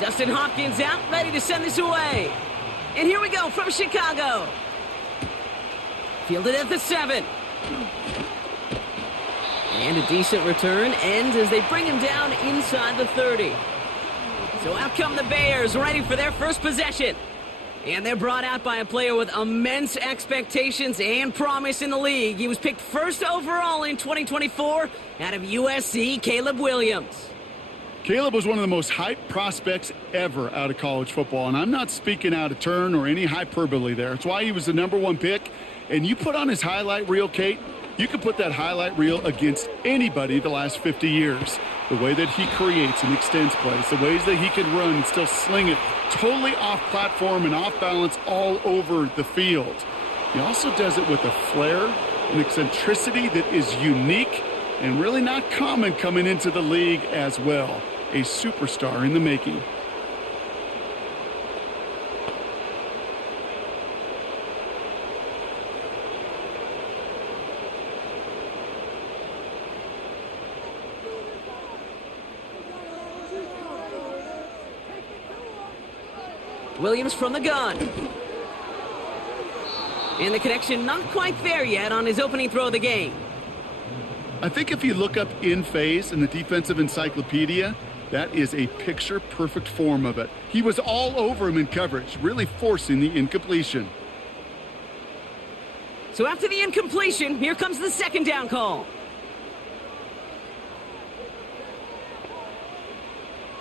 Dustin Hopkins out, ready to send this away. And here we go from Chicago. Fielded at the 7. And a decent return ends as they bring him down inside the 30. So out come the Bears, ready for their first possession. And they're brought out by a player with immense expectations and promise in the league. He was picked first overall in 2024 out of USC, Caleb Williams. Caleb was one of the most hyped prospects ever out of college football, and I'm not speaking out of turn or any hyperbole there. It's why he was the #1 pick. And you put on his highlight reel, Kate, you can put that highlight reel against anybody the last 50 years. The way that he creates and extends plays, the ways that he can run and still sling it totally off platform and off balance all over the field. He also does it with a flair and eccentricity that is unique and really not common coming into the league as well. A superstar in the making. Williams from the gun. And the connection not quite there yet on his opening throw of the game. I think if you look up in phase in the defensive encyclopedia, that is a picture-perfect form of it. He was all over him in coverage, really forcing the incompletion. So after the incompletion, here comes the second down call.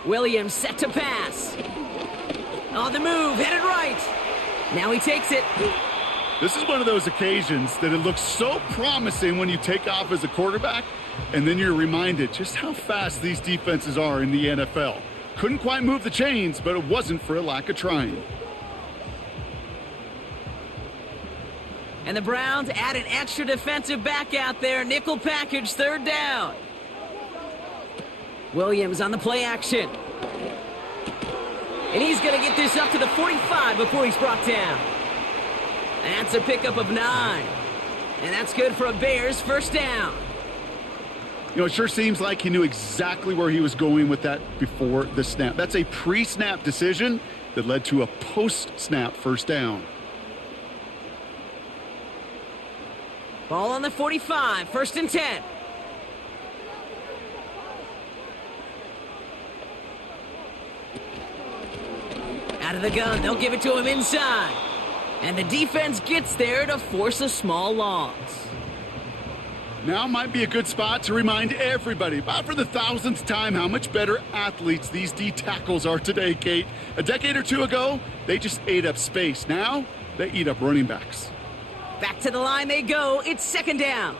Williams set to pass. On the move, headed right. Now he takes it. This is one of those occasions that it looks so promising when you take off as a quarterback, and then you're reminded just how fast these defenses are in the NFL. Couldn't quite move the chains, but it wasn't for a lack of trying. And the Browns add an extra defensive back out there. Nickel package, third down. Williams on the play action. And he's going to get this up to the 45 before he's brought down. That's a pickup of 9. And that's good for a Bears first down. You know, it sure seems like he knew exactly where he was going with that before the snap. That's a pre-snap decision that led to a post-snap first down. Ball on the 45, 1st and 10. Out of the gun, they'll give it to him inside. And the defense gets there to force a small loss. Now might be a good spot to remind everybody, about for the 1000th time, how much better athletes these D tackles are today, Kate. A decade or two ago, they just ate up space. Now, they eat up running backs. Back to the line they go. It's second down.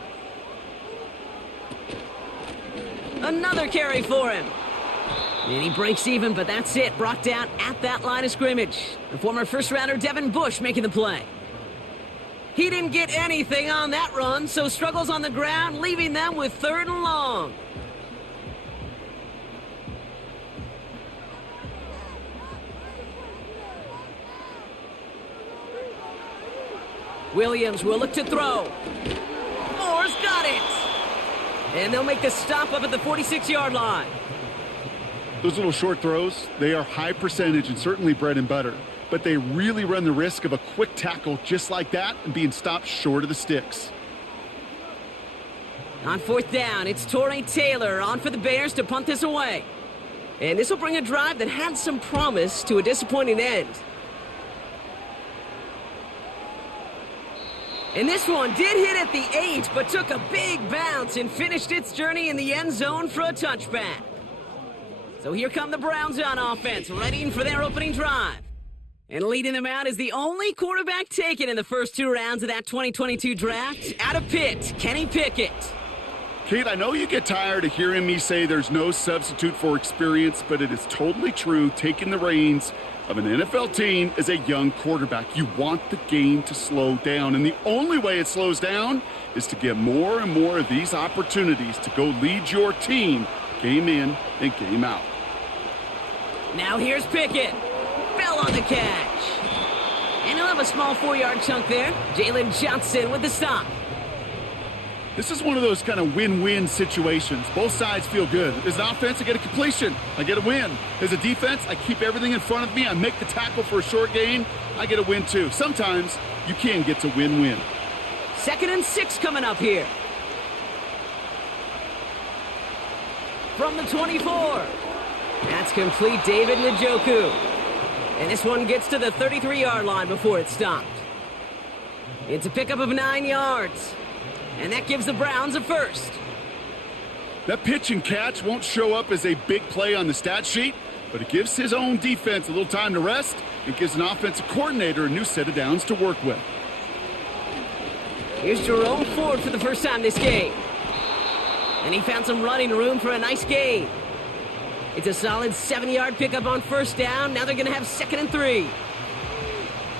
Another carry for him. And he breaks even, but that's it. Brought down at that line of scrimmage. The former first-rounder Devin making the play. He didn't get anything on that run, so struggles on the ground, leaving them with 3rd and long. Williams will look to throw. Moore's got it. And they'll make the stop up at the 46-yard line. Those little short throws, they are high percentage and certainly bread and butter. But they really run the risk of a quick tackle just like that and being stopped short of the sticks. On 4th down, it's Torrey Taylor on for the Bears to punt this away. And this will bring a drive that had some promise to a disappointing end. And this one did hit at the 8, but took a big bounce and finished its journey in the end zone for a touchback. So here come the Browns on offense, readying for their opening drive. And leading them out is the only quarterback taken in the first 2 rounds of that 2022 draft. Out of Pitt, Kenny Pickett. Kate, I know you get tired of hearing me say there's no substitute for experience, but it is totally true. Taking the reins of an NFL team as a young quarterback, you want the game to slow down. And the only way it slows down is to get more and more of these opportunities to go lead your team game in and game out. Now here's Pickett. Bell on the catch. And he'll have a small 4-yard chunk there. Jalen Johnson with the stop. This is one of those kind of win-win situations. Both sides feel good. As an offense, I get a completion. I get a win. As a defense, I keep everything in front of me. I make the tackle for a short gain. I get a win, too. Sometimes you can get to win-win. 2nd and 6 coming up here. From the 24. That's complete, David Njoku. And this one gets to the 33-yard line before it stopped. It's a pickup of 9 yards. And that gives the Browns a first. That pitch and catch won't show up as a big play on the stat sheet, but it gives his own defense a little time to rest. It gives an offensive coordinator a new set of downs to work with. Here's Jerome Ford for the first time this game. And he found some running room for a nice gain. It's a solid 7-yard pickup on first down. Now they're going to have 2nd and 3.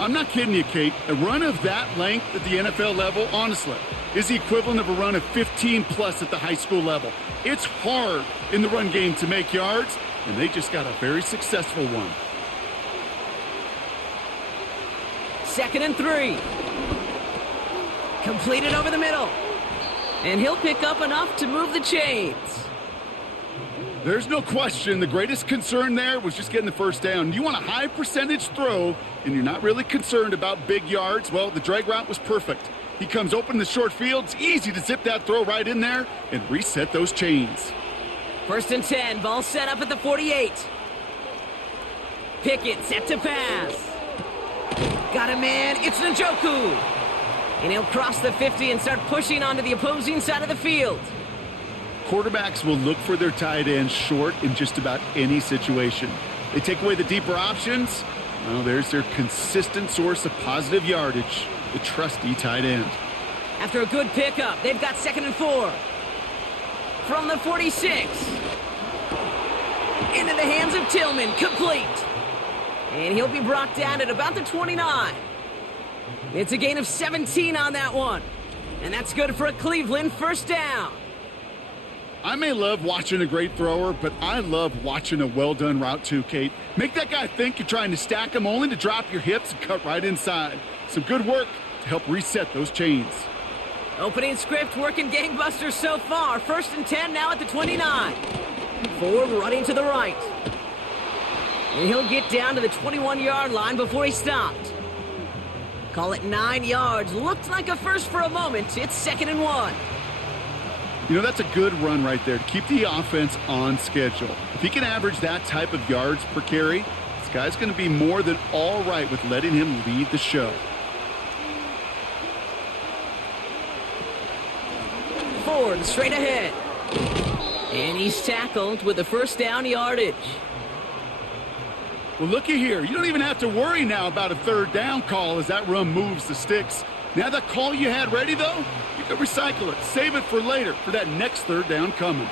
I'm not kidding you, Kate. A run of that length at the NFL level, honestly, is the equivalent of a run of 15-plus at the high school level. It's hard in the run game to make yards, and they just got a very successful one. 2nd and 3. Completed over the middle. And he'll pick up enough to move the chains. There's no question the greatest concern there was just getting the first down. You want a high percentage throw, and you're not really concerned about big yards. Well, the drag route was perfect. He comes open in the short field. It's easy to zip that throw right in there and reset those chains. 1st and 10. Ball set up at the 48. Pickett set to pass. Got a man. It's Njoku. And he'll cross the 50 and start pushing onto the opposing side of the field. Quarterbacks will look for their tight end short in just about any situation. They take away the deeper options. Well, there's their consistent source of positive yardage, the trusty tight end. After a good pickup, they've got 2nd and 4. From the 46. Into the hands of Tillman, complete. And he'll be brought down at about the 29. It's a gain of 17 on that one. And that's good for a Cleveland first down. I may love watching a great thrower, but I love watching a well-done route too, Kate. Make that guy think you're trying to stack him only to drop your hips and cut right inside. Some good work to help reset those chains. Opening script working gangbusters so far. 1st and 10 now at the 29. Ford running to the right. And he'll get down to the 21-yard line before he stopped. Call it 9 yards. Looked like a first for a moment. It's 2nd and 1. You know, that's a good run right there to keep the offense on schedule. If he can average that type of yards per carry, this guy's going to be more than all right with letting him lead the show. Ford straight ahead. And he's tackled with the first down yardage. Well, looky here. You don't even have to worry now about a 3rd down call as that run moves the sticks. Now that call you had ready, though, you can recycle it. Save it for later for that next 3rd down coming.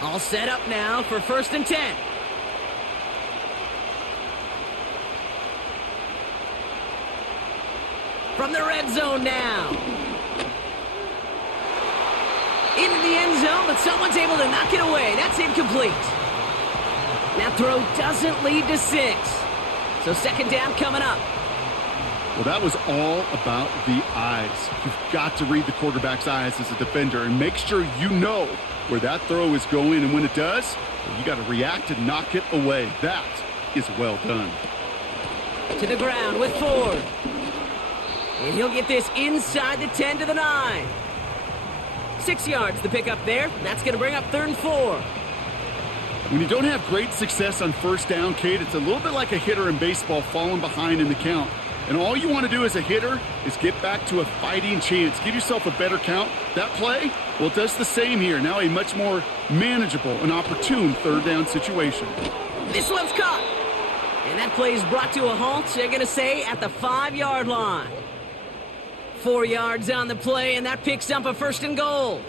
All set up now for 1st and 10. From the red zone now. Into the end zone, but someone's able to knock it away. That's incomplete. That throw doesn't lead to 6. So 2nd down coming up. Well, that was all about the eyes. You've got to read the quarterback's eyes as a defender and make sure you know where that throw is going. And when it does, you got to react and knock it away. That is well done. To the ground with Ford. And he'll get this inside the 10 to the 9. 6 yards the pick up there. That's going to bring up 3rd and 4. When you don't have great success on 1st down, Kate, it's a little bit like a hitter in baseball falling behind in the count. And all you want to do as a hitter is get back to a fighting chance. Give yourself a better count. That play, well, it does the same here. Now a much more manageable and opportune 3rd down situation. This one's caught. And that play is brought to a halt, they're going to say, at the 5-yard line. 4 yards on the play, and that picks up a 1st and goal.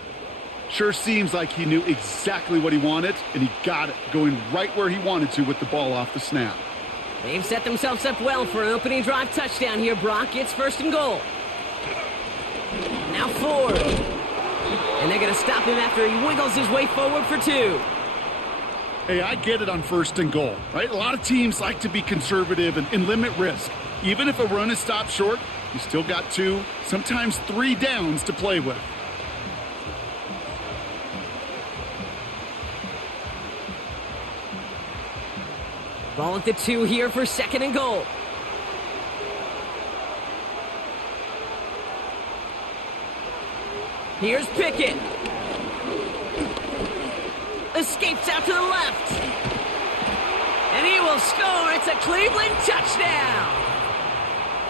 Sure seems like he knew exactly what he wanted, and he got it, going right where he wanted to with the ball off the snap. They've set themselves up well for an opening drive touchdown here, Brock. It's 1st and goal. Now Ford. And they're going to stop him after he wiggles his way forward for 2. Hey, I get it on 1st and goal, right? A lot of teams like to be conservative and limit risk. Even if a run is stopped short, you still got 2, sometimes 3 downs to play with. Ball at the 2 here for 2nd and goal. Here's Pickett. Escapes out to the left. And he will score. It's a Cleveland touchdown.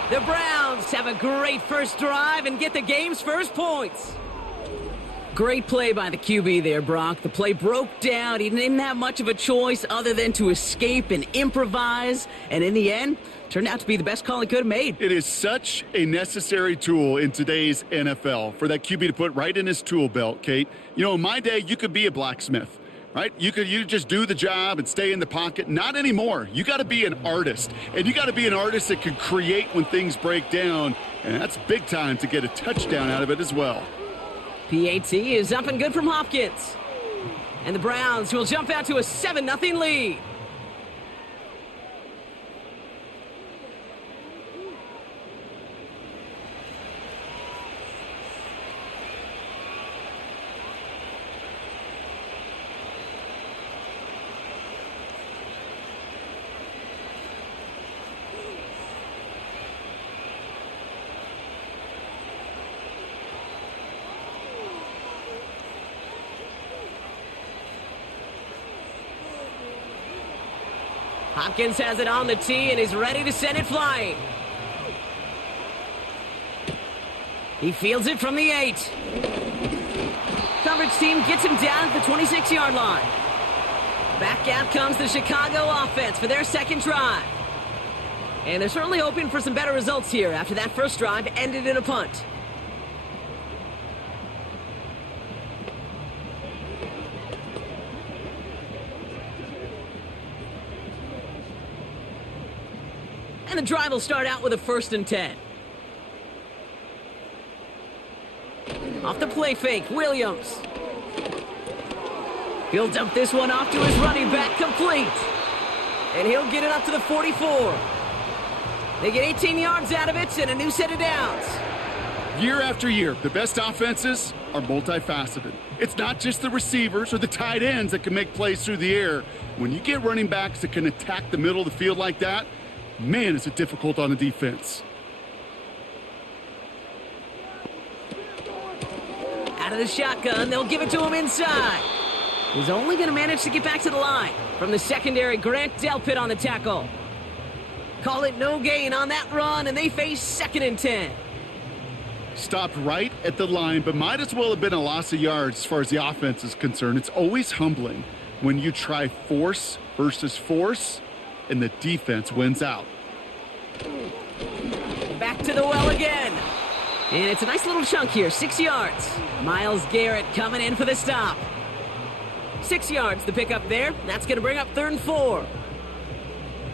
The Browns have a great first drive and get the game's first points. Great play by the QB there, Brock. The play broke down. He didn't have much of a choice other than to escape and improvise. And in the end, turned out to be the best call he could have made. It is such a necessary tool in today's NFL for that QB to put right in his tool belt, Kate. You know, in my day, you could be a blacksmith. Right? You just do the job and stay in the pocket. Not anymore. You got to be an artist. And you got to be an artist that can create when things break down. And that's big time to get a touchdown out of it as well. PAT is up and good from Hopkins. And the Browns will jump out to a 7-0 lead. Hopkins has it on the tee and is ready to send it flying. He fields it from the 8. Coverage team gets him down at the 26-yard line. Back out comes the Chicago offense for their second drive. And they're certainly hoping for some better results here after that first drive ended in a punt. And the drive will start out with a 1st and 10. Off the play fake, Williams. He'll dump this one off to his running back, complete. And he'll get it up to the 44. They get 18 yards out of it and a new set of downs. Year after year, the best offenses are multifaceted. It's not just the receivers or the tight ends that can make plays through the air. When you get running backs that can attack the middle of the field like that, man, is it difficult on the defense. Out of the shotgun, they'll give it to him inside. He's only going to manage to get back to the line. From the secondary, Grant Delpit on the tackle. Call it no gain on that run, and they face 2nd and 10. Stopped right at the line, but might as well have been a loss of yards as far as the offense is concerned. It's always humbling when you try force versus force, and the defense wins out. Back to the well again. And it's a nice little chunk here, 6 yards. Myles Garrett coming in for the stop. 6 yards the pickup there. That's going to bring up 3rd and 4.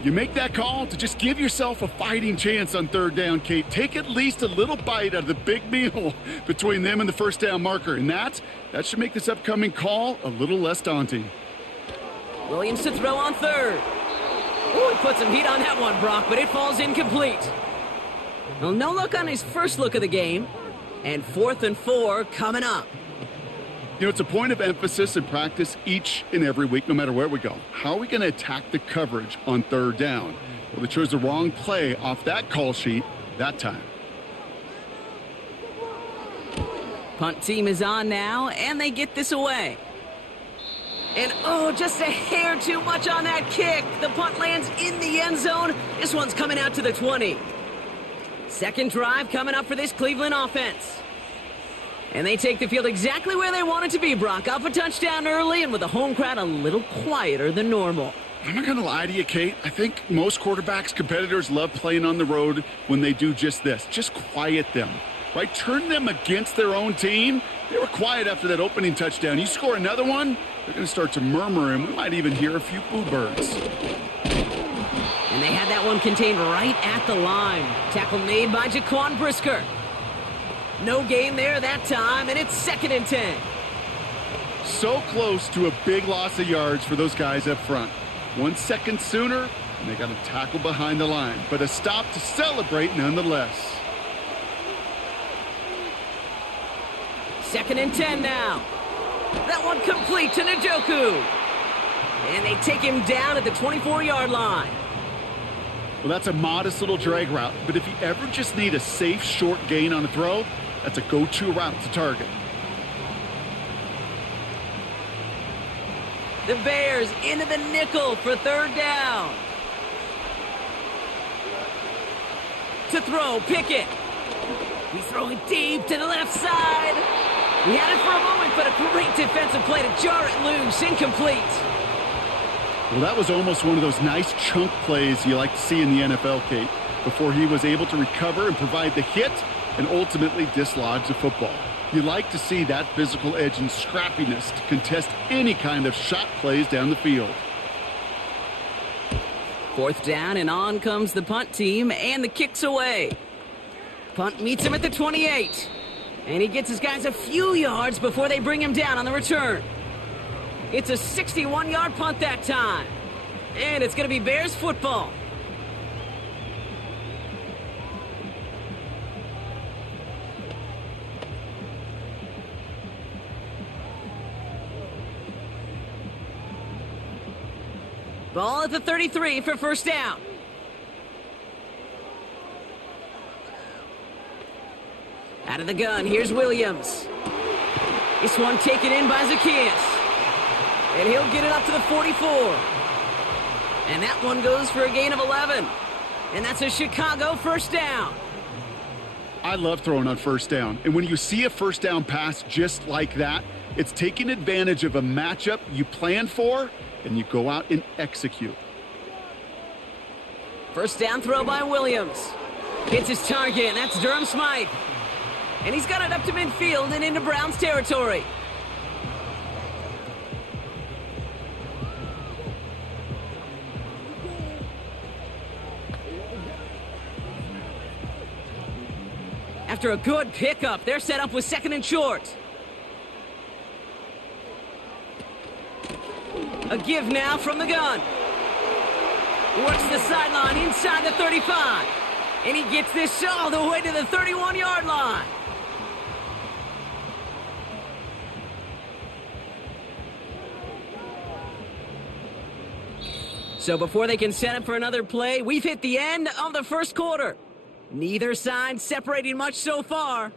You make that call to just give yourself a fighting chance on 3rd down, Kate. Take at least a little bite out of the big meal between them and the 1st down marker. And that should make this upcoming call a little less daunting. Williams to throw on 3rd. Ooh, he put some heat on that one, Brock, but it falls incomplete. Well, no look on his first look of the game. And 4th and 4 coming up. You know, it's a point of emphasis in practice each and every week, no matter where we go. How are we going to attack the coverage on 3rd down? Well, they chose the wrong play off that call sheet that time. Punt team is on now, and they get this away. And, oh, just a hair too much on that kick. The punt lands in the end zone. This one's coming out to the 20. Second drive coming up for this Cleveland offense. And they take the field exactly where they want it to be, Brock. Up a touchdown early, and with the home crowd a little quieter than normal. I'm not going to lie to you, Kate. I think most quarterbacks, competitors love playing on the road when they do just this. Just quiet them, right? Turn them against their own team. They were quiet after that opening touchdown. You score another one, they're going to start to murmur, and we might even hear a few boo birds. And they had that one contained right at the line. Tackle made by Jaquan Brisker. No gain there that time, and it's 2nd and 10. So close to a big loss of yards for those guys up front. 1 second sooner, and they got a tackle behind the line, but a stop to celebrate nonetheless. 2nd and 10 now. That one complete to Njoku. And they take him down at the 24-yard line. Well, that's a modest little drag route, but if you ever just need a safe short gain on a throw, that's a go-to route to target. The Bears into the nickel for 3rd down. To throw, Pickett. He's throwing deep to the left side. He had it for a moment, but a great defensive play to jar it loose. Incomplete. Well, that was almost one of those nice chunk plays you like to see in the NFL, Kate, before he was able to recover and provide the hit and ultimately dislodge the football. You like to see that physical edge and scrappiness to contest any kind of shot plays down the field. 4th down, and on comes the punt team, and the kick's away. Punt meets him at the 28, and he gets his guys a few yards before they bring him down on the return. It's a 61-yard punt that time, and it's going to be Bears football. Ball at the 33 for 1st down. Out of the gun, here's Williams. This one taken in by Zacchaeus. And he'll get it up to the 44. And that one goes for a gain of 11. And that's a Chicago 1st down. I love throwing on 1st down. And when you see a 1st down pass just like that, it's taking advantage of a matchup you plan for, and you go out and execute. 1st down throw by Williams. Hits his target, and that's Durham Smythe. And he's got it up to midfield and into Browns territory. After a good pickup, they're set up with 2nd and short. A give now from the gun. Works the sideline inside the 35. And he gets this all the way to the 31-yard line. So before they can set up for another play, we've hit the end of the 1st quarter. Neither side separating much so far.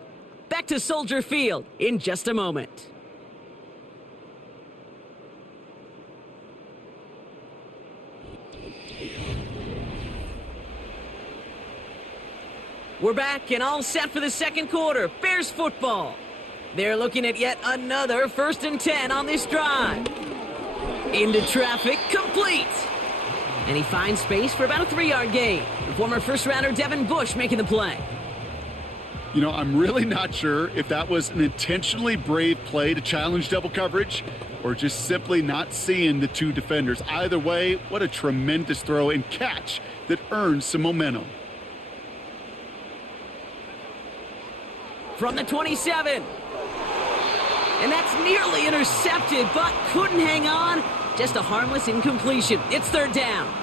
Back to Soldier Field in just a moment. We're back and all set for the 2nd quarter. Bears football. They're looking at yet another 1st and 10 on this drive. Into traffic, complete. And he finds space for about a 3-yard gain. The former 1st-rounder Devin making the play. You know, I'm really not sure if that was an intentionally brave play to challenge double coverage or just simply not seeing the 2 defenders. Either way, what a tremendous throw and catch that earns some momentum. From the 27. And that's nearly intercepted, but couldn't hang on. Just a harmless incompletion. It's 3rd down.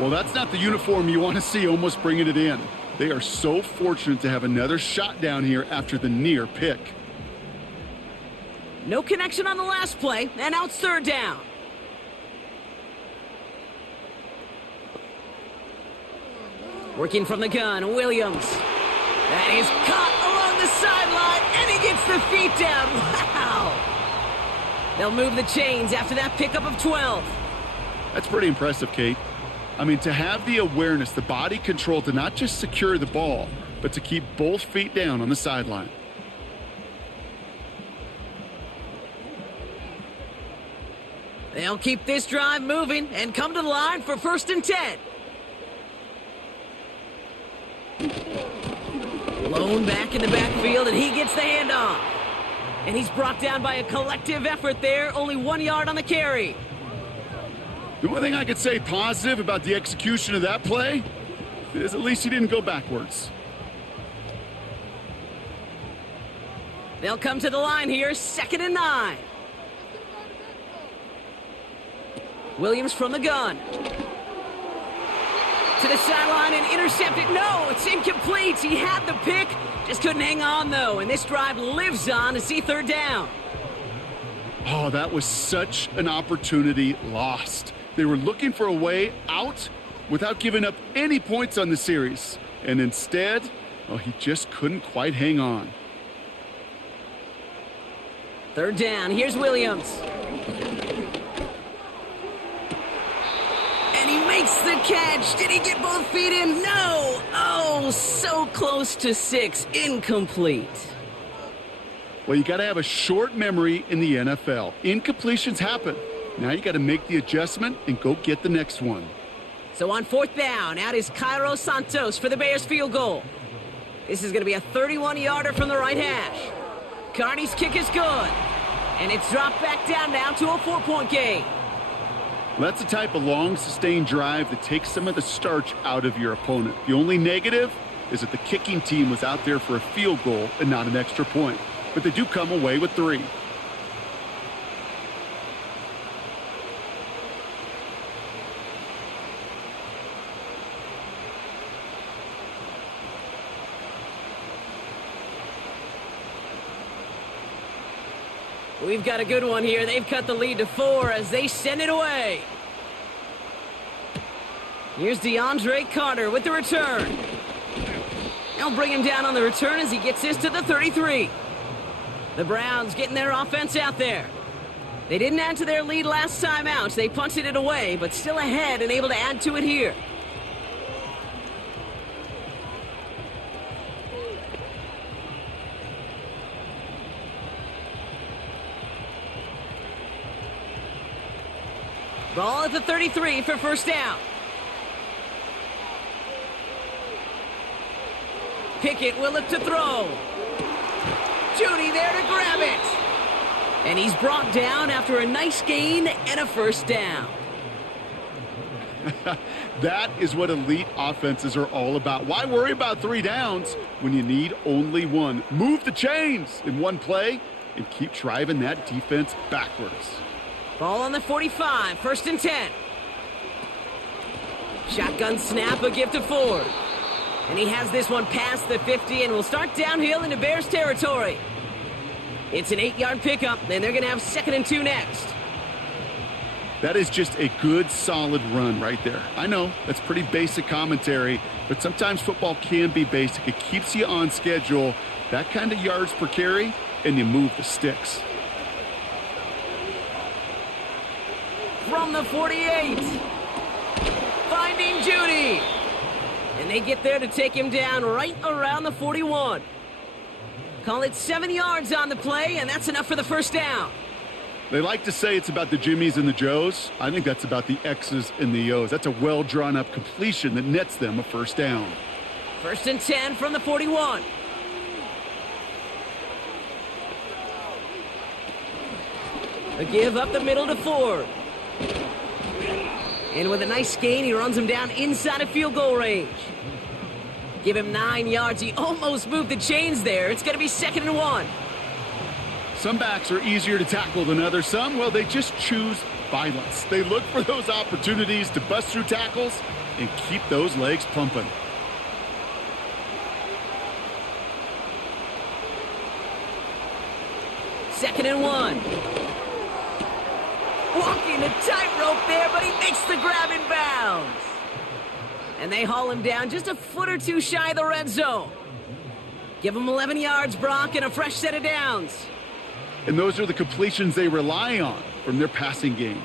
Well, that's not the uniform you want to see almost bringing it in. They are so fortunate to have another shot down here after the near pick. No connection on the last play, and now it's 3rd down. Working from the gun, Williams. That is caught along the sideline, and he gets the feet down. Wow! They'll move the chains after that pickup of 12. That's pretty impressive, Kate. I mean, to have the awareness, the body control to not just secure the ball, but to keep both feet down on the sideline. They'll keep this drive moving and come to the line for 1st and 10. Blown back in the backfield, and he gets the handoff. And he's brought down by a collective effort there. Only 1 yard on the carry. The only thing I could say positive about the execution of that play is at least he didn't go backwards. They'll come to the line here, 2nd and 9. Williams from the gun. To the sideline and intercepted. No, it's incomplete. He had the pick. Just couldn't hang on, though. And this drive lives on to see third down. Oh, that was such an opportunity lost. They were looking for a way out without giving up any points on the series. And instead, well, he just couldn't quite hang on. Third down. Here's Williams. And he makes the catch. Did he get both feet in? No. Oh, so close to 6. Incomplete. Well, you got to have a short memory in the NFL. Incompletions happen. Now you got to make the adjustment and go get the next one. So on fourth down, out is Cairo Santos for the Bears field goal. This is going to be a 31-yarder from the right hash. Carney's kick is good. And it's dropped back down now to a 4-point game. Well, that's the type of long, sustained drive that takes some of the starch out of your opponent. The only negative is that the kicking team was out there for a field goal and not an extra point. But they do come away with 3. We've got a good one here. They've cut the lead to 4 as they send it away. Here's DeAndre Carter with the return. They'll bring him down on the return as he gets this to the 33. The Browns getting their offense out there. They didn't add to their lead last time out. They punted it away, but still ahead and able to add to it here. Ball at the 33 for first down. Pickett will look to throw. Judy there to grab it. And he's brought down after a nice gain and a first down. That is what elite offenses are all about. Why worry about 3 downs when you need only 1? Move the chains in one play and keep driving that defense backwards. Ball on the 45, first and 10. Shotgun snap, a give to Ford. And he has this one past the 50 and will start downhill into Bears territory. It's an 8-yard pickup, and they're going to have 2nd and 2 next. That is just a good, solid run right there. I know, that's pretty basic commentary, but sometimes football can be basic. It keeps you on schedule, that kind of yards per carry, and you move the sticks. From the 48, finding Judy. And they get there to take him down right around the 41. Call it 7 yards on the play, and that's enough for the first down. They like to say it's about the Jimmies and the Joes. I think that's about the X's and the O's. That's a well-drawn-up completion that nets them a first down. First and 10 from the 41. A give up the middle to Ford. And with a nice gain, he runs him down inside of field goal range. Give him 9 yards. He almost moved the chains there. It's going to be 2nd and 1. Some backs are easier to tackle than others. Some, well, they just choose violence. They look for those opportunities to bust through tackles and keep those legs pumping. Second and 1. Walking a tightrope there, but he makes the grab in bounds. And they haul him down just a foot or two shy of the red zone. Give him 11 yards, Brock, and a fresh set of downs. And those are the completions they rely on from their passing game.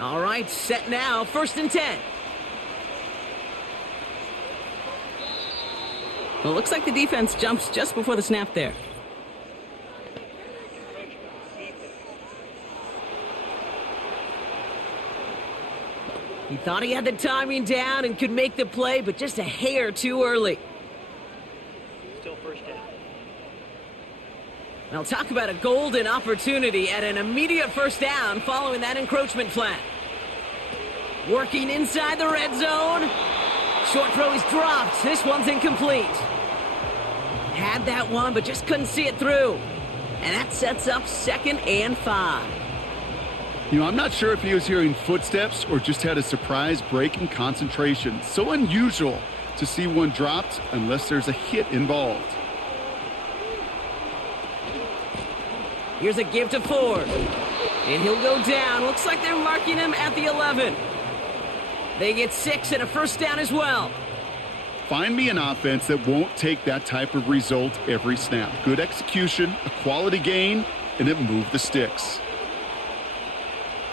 All right, set now, 1st and 10. Well, it looks like the defense jumps just before the snap there. He thought he had the timing down and could make the play, but just a hair too early. Still first down. Now talk about a golden opportunity at an immediate first down following that encroachment flag. Working inside the red zone. Short throw is dropped. This one's incomplete. Had that one, but just couldn't see it through. And that sets up 2nd and 5. You know, I'm not sure if he was hearing footsteps or just had a surprise break in concentration. So unusual to see one dropped unless there's a hit involved. Here's a give to Ford. And he'll go down. Looks like they're marking him at the 11. They get 6 and a first down as well. Find me an offense that won't take that type of result every snap. Good execution, a quality gain, and it moved the sticks.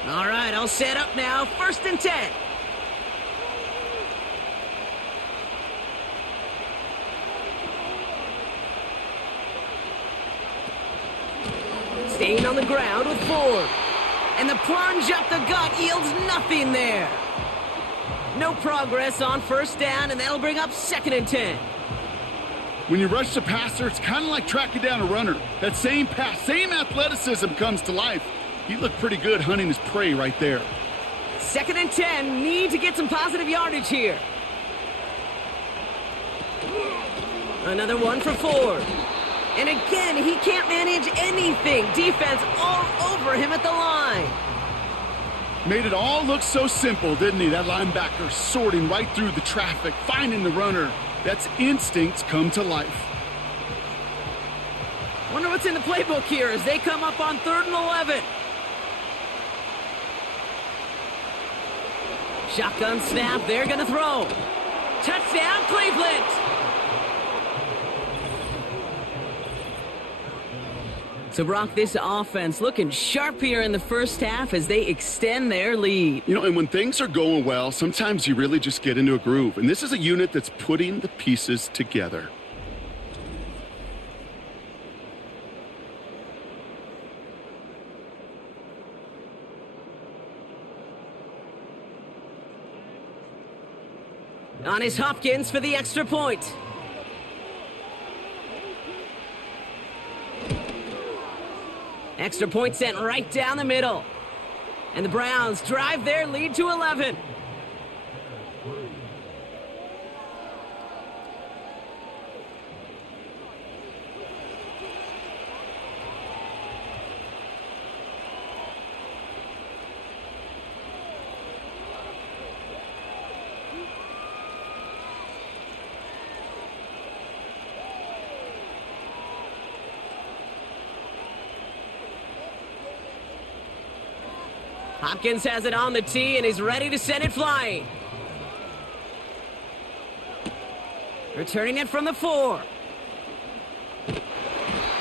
All right, I'll set up now. 1st and 10. Staying on the ground with Ford. And the plunge up the gut yields nothing there. No progress on 1st down, and that'll bring up 2nd and 10. When you rush the passer, it's kind of like tracking down a runner. That same pass, same athleticism comes to life. He looked pretty good hunting his prey right there. 2nd and 10, need to get some positive yardage here. Another one for Ford. And again, he can't manage anything. Defense all over him at the line. Made it all look so simple, didn't he? That linebacker sorting right through the traffic, finding the runner. That's instincts come to life. Wonder what's in the playbook here as they come up on 3rd and 11. Shotgun snap, they're gonna throw. Touchdown, Cleveland! So, Brock, this offense looking sharp here in the first half as they extend their lead. You know, and when things are going well, sometimes you really just get into a groove. And this is a unit that's putting the pieces together. On is Hopkins for the extra point. Extra point sent right down the middle. And the Browns drive their lead to 11. Hopkins has it on the tee, and he's ready to send it flying. Returning it from the 4.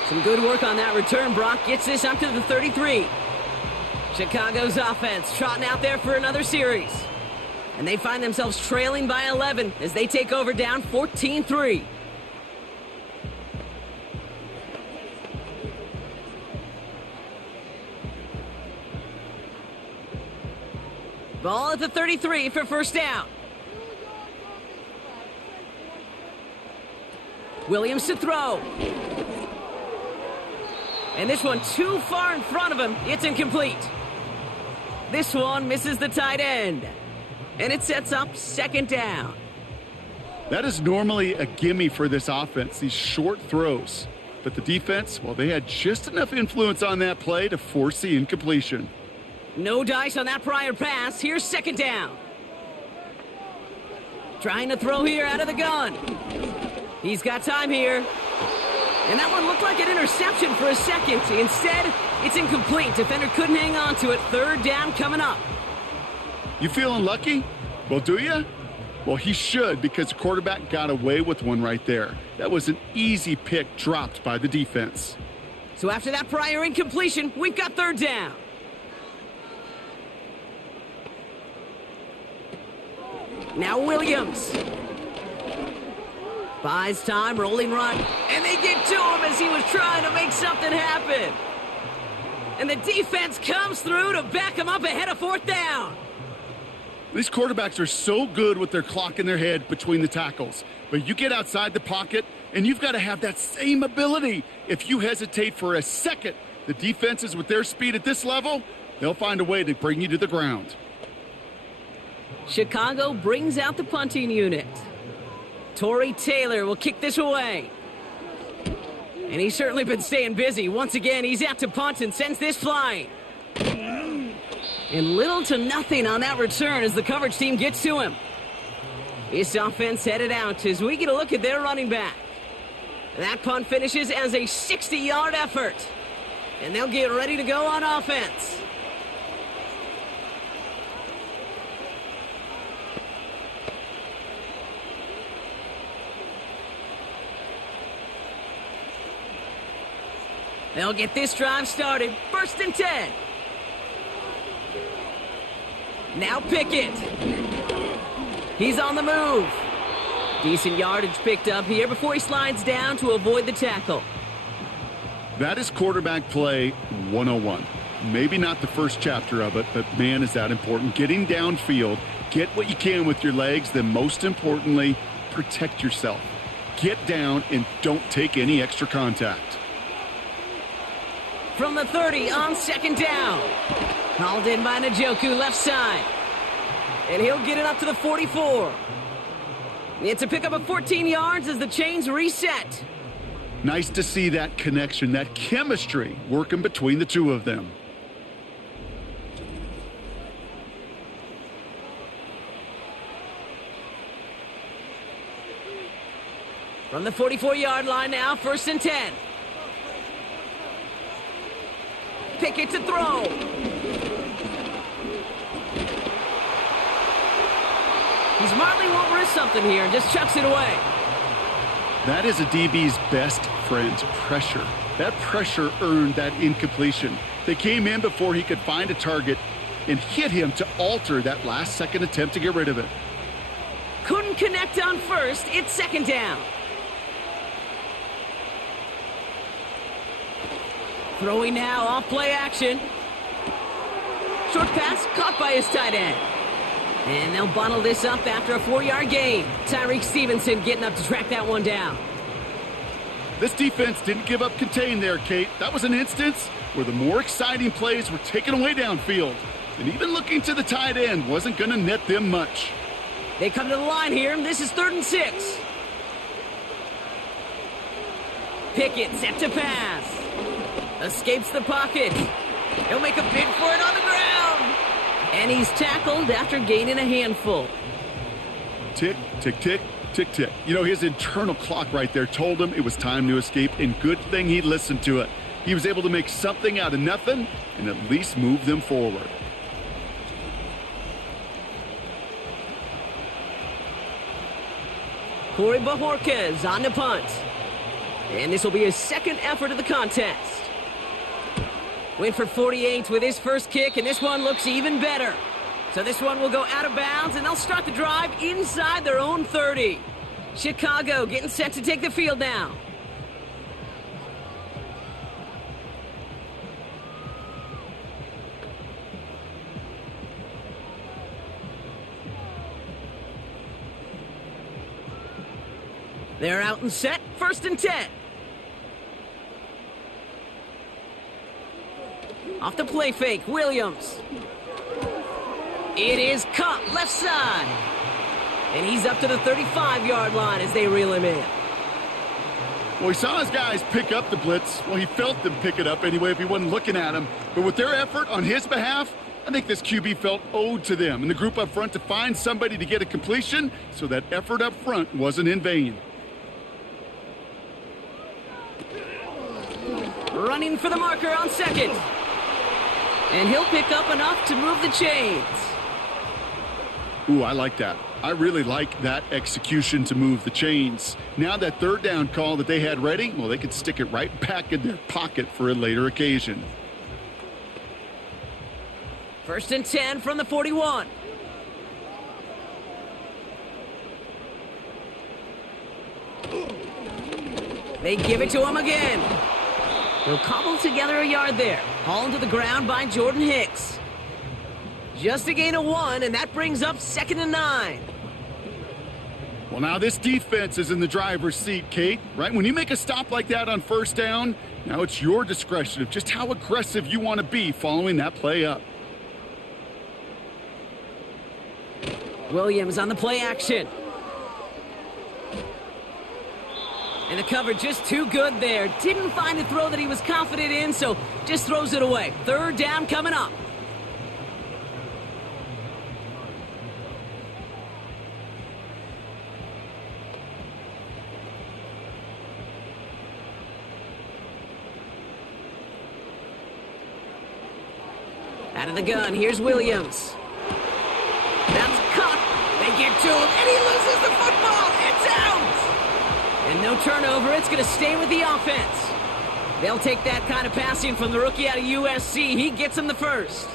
Some good work on that return. Brock gets this up to the 33. Chicago's offense trotting out there for another series. And they find themselves trailing by 11 as they take over down 14-3. Ball at the 33 for first down. Williams to throw. And this one too far in front of him. It's incomplete. This one misses the tight end. And it sets up second down. That is normally a gimme for this offense, these short throws. But the defense, well, they had just enough influence on that play to force the incompletion. No dice on that prior pass. Here's second down. Trying to throw here out of the gun. He's got time here. And that one looked like an interception for a second. Instead, it's incomplete. Defender couldn't hang on to it. Third down coming up. You feeling lucky? Well, do you? Well, he should, because the quarterback got away with one right there. That was an easy pick dropped by the defense. So after that prior incompletion, we've got third down. Now Williams. Buys time, rolling right. And they get to him as he was trying to make something happen. And the defense comes through to back him up ahead of fourth down. These quarterbacks are so good with their clock in their head between the tackles. But you get outside the pocket, and you've got to have that same ability. If you hesitate for a second, the defenses with their speed at this level, they'll find a way to bring you to the ground. Chicago brings out the punting unit. Torrey Taylor will kick this away. And he's certainly been staying busy. Once again, he's out to punt and sends this flying. And little to nothing on that return as the coverage team gets to him. This offense headed out as we get a look at their running back. That punt finishes as a 60-yard effort. And they'll get ready to go on offense. They'll get this drive started. 1st and 10. Now Pickett. He's on the move. Decent yardage picked up here before he slides down to avoid the tackle. That is quarterback play 101. Maybe not the first chapter of it, but man, is that important. Getting downfield, get what you can with your legs, then most importantly, protect yourself. Get down and don't take any extra contact. From the 30 on 2nd down. Hauled in by Njoku, left side. And he'll get it up to the 44. It's a pickup of 14 yards as the chains reset. Nice to see that connection, that chemistry working between the two of them. From the 44-yard line now, 1st and 10. Pickett to throw. He smartly won't risk something here and just chucks it away. That is a DB's best friend, pressure. That pressure earned that incompletion. They came in before he could find a target and hit him to alter that last-second attempt to get rid of it. Couldn't connect on 1st. It's 2nd down. Throwing now off play action. Short pass caught by his tight end. And they'll bottle this up after a 4-yard gain. Tyreek Stevenson getting up to track that one down. This defense didn't give up contain there, Kate. That was an instance where the more exciting plays were taken away downfield. And even looking to the tight end wasn't going to net them much. They come to the line here. This is 3rd and 6. Pickett set to pass. Escapes the pocket. He'll make a bid for it on the ground. And he's tackled after gaining a handful. Tick, tick, tick, tick, tick. You know, his internal clock right there told him it was time to escape, and good thing he listened to it. He was able to make something out of nothing and at least move them forward. Corey Bajorquez on the punt. And this will be his 2nd effort of the contest. Went for 48 with his first kick, and this one looks even better. So this one will go out of bounds, and they'll start the drive inside their own 30. Chicago getting set to take the field now. They're out and set, 1st and 10. Off the play fake, Williams. It is caught left side. And he's up to the 35-yard line as they reel him in. Well, he saw his guys pick up the blitz. Well, he felt them pick it up anyway if he wasn't looking at him. But with their effort on his behalf, I think this QB felt owed to them and the group up front to find somebody to get a completion, so that effort up front wasn't in vain. Running for the marker on 2nd. And he'll pick up enough to move the chains. Ooh, I like that. I really like that execution to move the chains. Now that 3rd down call that they had ready, well, they could stick it right back in their pocket for a later occasion. 1st and 10 from the 41. They give it to him again. He'll cobble together a yard there. Hauled to the ground by Jordan Hicks. Just a gain of 1, and that brings up 2nd and 9. Well, now this defense is in the driver's seat, Kate, right? When you make a stop like that on 1st down, now it's your discretion of just how aggressive you want to be following that play up. Williams on the play action. And the cover just too good there. Didn't find the throw that he was confident in, so just throws it away. 3rd down coming up. Out of the gun, here's Williams. That's caught. They get to him, and he loses the football. It's out! And no turnover. It's going to stay with the offense. They'll take that kind of passing from the rookie out of USC. He gets him the first.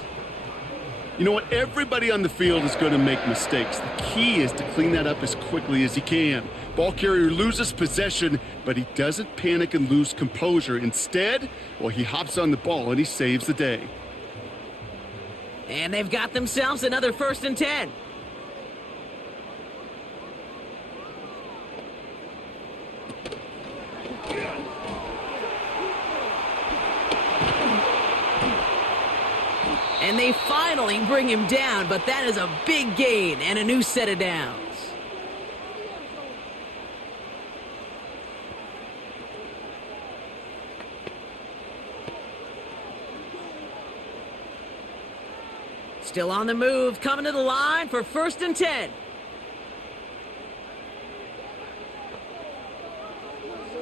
You know what? Everybody on the field is going to make mistakes. The key is to clean that up as quickly as he can. Ball carrier loses possession, but he doesn't panic and lose composure. Instead, well, he hops on the ball and he saves the day. And they've got themselves another 1st and 10. And they finally bring him down, but that is a big gain and a new set of downs. Still on the move, coming to the line for 1st and 10.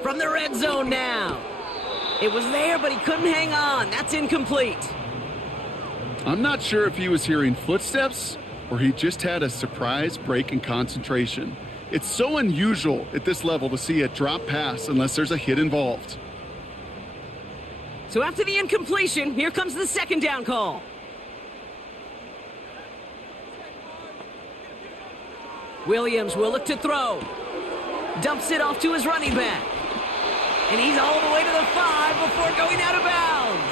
From the red zone now. It was there, but he couldn't hang on. That's incomplete. I'm not sure if he was hearing footsteps or he just had a surprise break in concentration. It's so unusual at this level to see a drop pass unless there's a hit involved. So after the incompletion, here comes the 2nd down call. Williams will look to throw. Dumps it off to his running back. And he's all the way to the 5 before going out of bounds.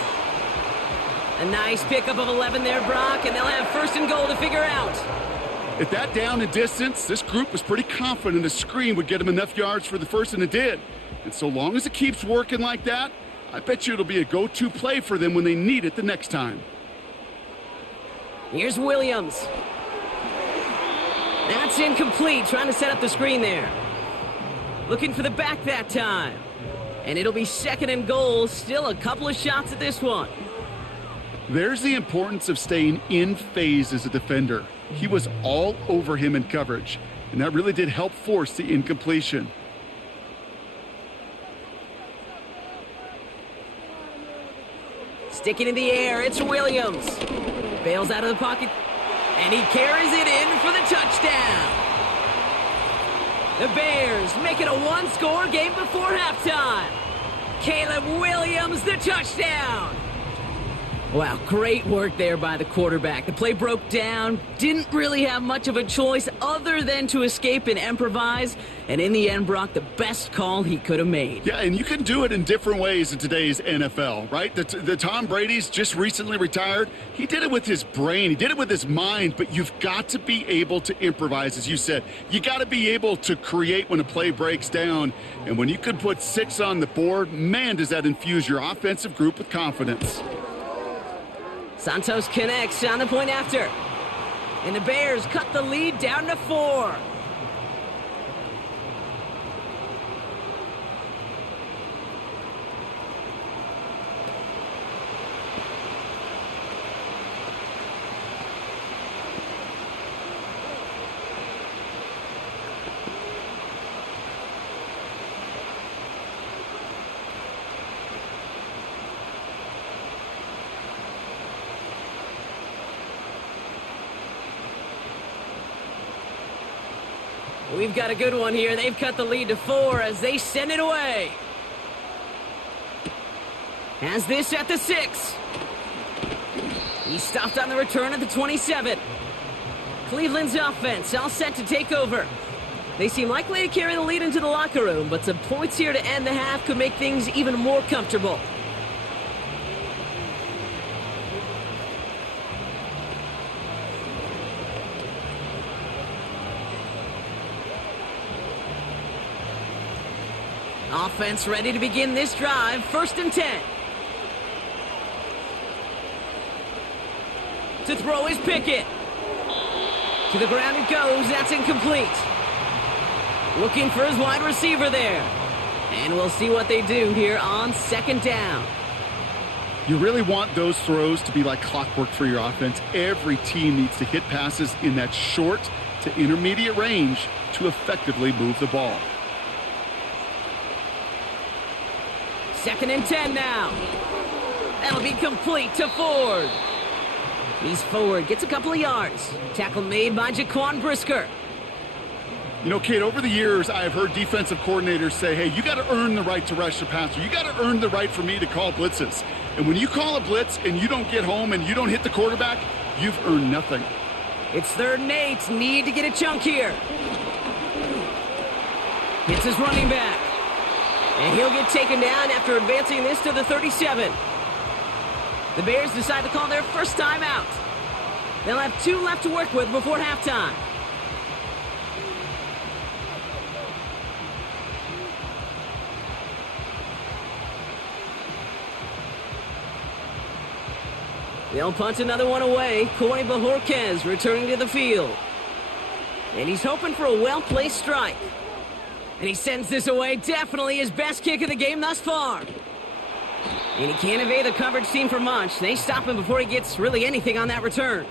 A nice pickup of 11 there, Brock, and they'll have 1st and goal to figure out. At that down and distance, this group was pretty confident a screen would get him enough yards for the first, and it did. And so long as it keeps working like that, I bet you it'll be a go-to play for them when they need it the next time. Here's Williams. That's incomplete, trying to set up the screen there. Looking for the back that time. And it'll be 2nd and goal, still a couple of shots at this one. There's the importance of staying in phase as a defender. He was all over him in coverage, and that really did help force the incompletion. Sticking in the air, it's Williams. Bails out of the pocket, and he carries it in for the touchdown. The Bears make it a 1-score game before halftime. Caleb Williams, the touchdown. Wow, great work there by the quarterback. The play broke down, didn't really have much of a choice other than to escape and improvise, and in the end, Brock, the best call he could have made. Yeah, and you can do it in different ways in today's NFL, right? The Tom Brady's just recently retired. He did it with his brain. He did it with his mind, but you've got to be able to improvise, as you said. You got to be able to create when a play breaks down, and when you can put 6 on the board, man, does that infuse your offensive group with confidence. Santos connects on the point after. And the Bears cut the lead down to 4. We've got a good one here. They've cut the lead to 4 as they send it away. Has this at the 6. He stopped on the return at the 27. Cleveland's offense all set to take over. They seem likely to carry the lead into the locker room, but some points here to end the half could make things even more comfortable. Offense ready to begin this drive. 1st and 10. To throw is Pickett. To the ground it goes. That's incomplete. Looking for his wide receiver there. And we'll see what they do here on 2nd down. You really want those throws to be like clockwork for your offense. Every team needs to hit passes in that short to intermediate range to effectively move the ball. 2nd and 10 now. That'll be complete to Ford. He's forward, gets a couple of yards. Tackle made by Jaquan Brisker. You know, Kate, over the years, I've heard defensive coordinators say, hey, you got to earn the right to rush the passer. You got to earn the right for me to call blitzes. And when you call a blitz and you don't get home and you don't hit the quarterback, you've earned nothing. It's 3rd and 8. Need to get a chunk here. Hits his running back. And he'll get taken down after advancing this to the 37. The Bears decide to call their first timeout. They'll have 2 left to work with before halftime. They'll punt another one away. Corey Bajorquez returning to the field. And he's hoping for a well-placed strike. And he sends this away. Definitely his best kick of the game thus far. And he can't evade the coverage team for much. They stop him before he gets really anything on that return.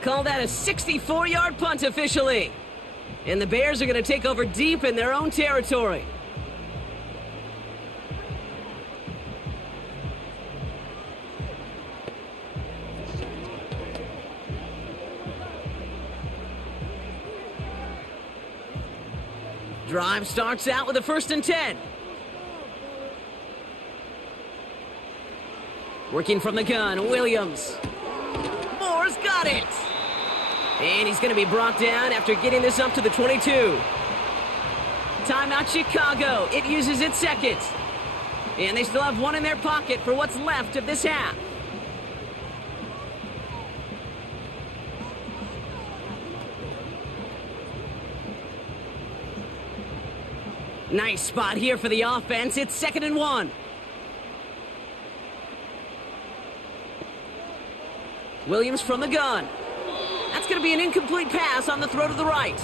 Call that a 64-yard punt officially. And the Bears are going to take over deep in their own territory. Drive starts out with a 1st and 10. Working from the gun, Williams. Moore's got it. And he's going to be brought down after getting this up to the 22. Timeout Chicago. It uses its 2nd. And they still have 1 in their pocket for what's left of this half. Nice spot here for the offense. It's 2nd and 1. Williams from the gun. That's going to be an incomplete pass on the throw to the right.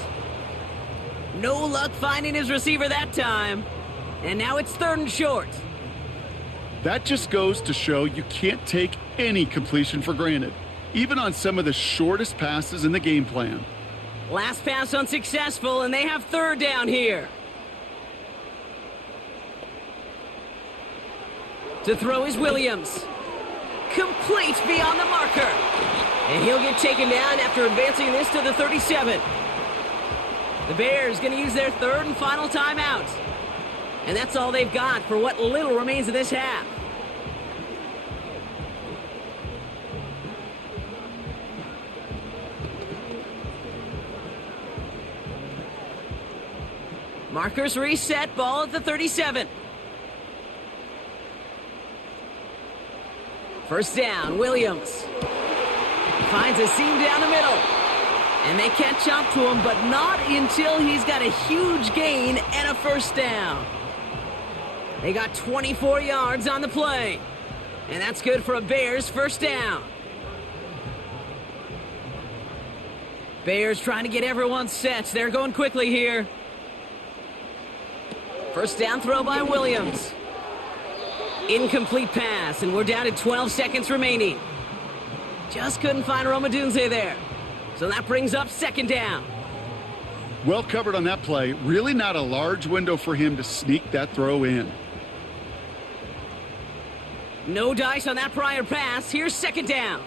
No luck finding his receiver that time. And now it's 3rd and short. That just goes to show you can't take any completion for granted, even on some of the shortest passes in the game plan. Last pass unsuccessful, and they have 3rd down here. To throw is Williams. Complete beyond the marker. And he'll get taken down after advancing this to the 37. The Bears going to use their 3rd and final timeout. And that's all they've got for what little remains of this half. Markers reset, ball at the 37. 1st down, Williams. Finds a seam down the middle. And they catch up to him, but not until he's got a huge gain and a 1st down. They got 24 yards on the play. And that's good for a Bears 1st down. Bears trying to get everyone set. They're going quickly here. 1st down throw by Williams. Incomplete pass, and we're down to 12 seconds remaining. Just couldn't find Romadunze there. So that brings up 2nd down. Well covered on that play. Really not a large window for him to sneak that throw in. No dice on that prior pass. Here's 2nd down.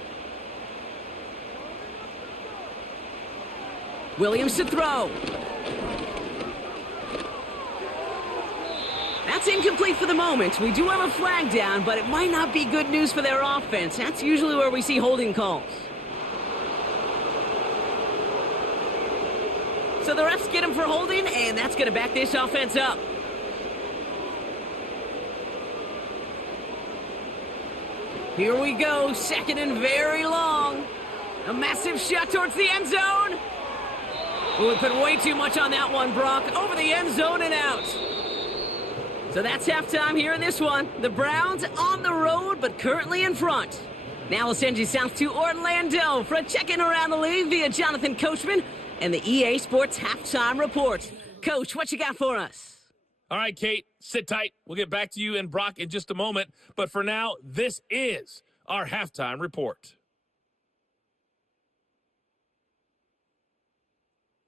Williams to throw. That's incomplete for the moment. We do have a flag down, but it might not be good news for their offense. That's usually where we see holding calls. So the refs get him for holding, and that's going to back this offense up. Here we go, 2nd and very long. A massive shot towards the end zone. Well, we put way too much on that one, Brock. Over the end zone and out. So that's halftime here in this one. The Browns on the road, but currently in front. Now we'll send you south to Orlando for a check-in around the league via Jonathan Coachman and the EA Sports Halftime Report. Coach, what you got for us? All right, Kate, sit tight. We'll get back to you and Brock in just a moment. But for now, this is our Halftime Report.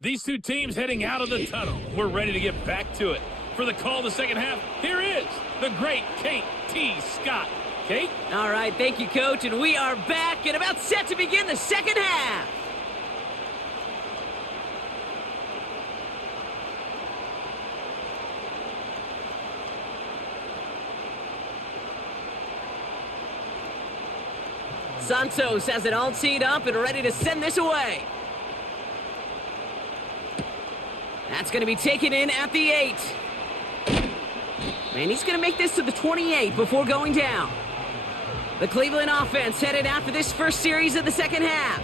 These 2 teams heading out of the tunnel. We're ready to get back to it. For the call of the second half, here is the great Kate T. Scott. Kate? All right, thank you, Coach, and we are back and about set to begin the second half. Santos has it all teed up and ready to send this away. That's going to be taken in at the 8. And he's going to make this to the 28 before going down. The Cleveland offense headed out for this first series of the second half.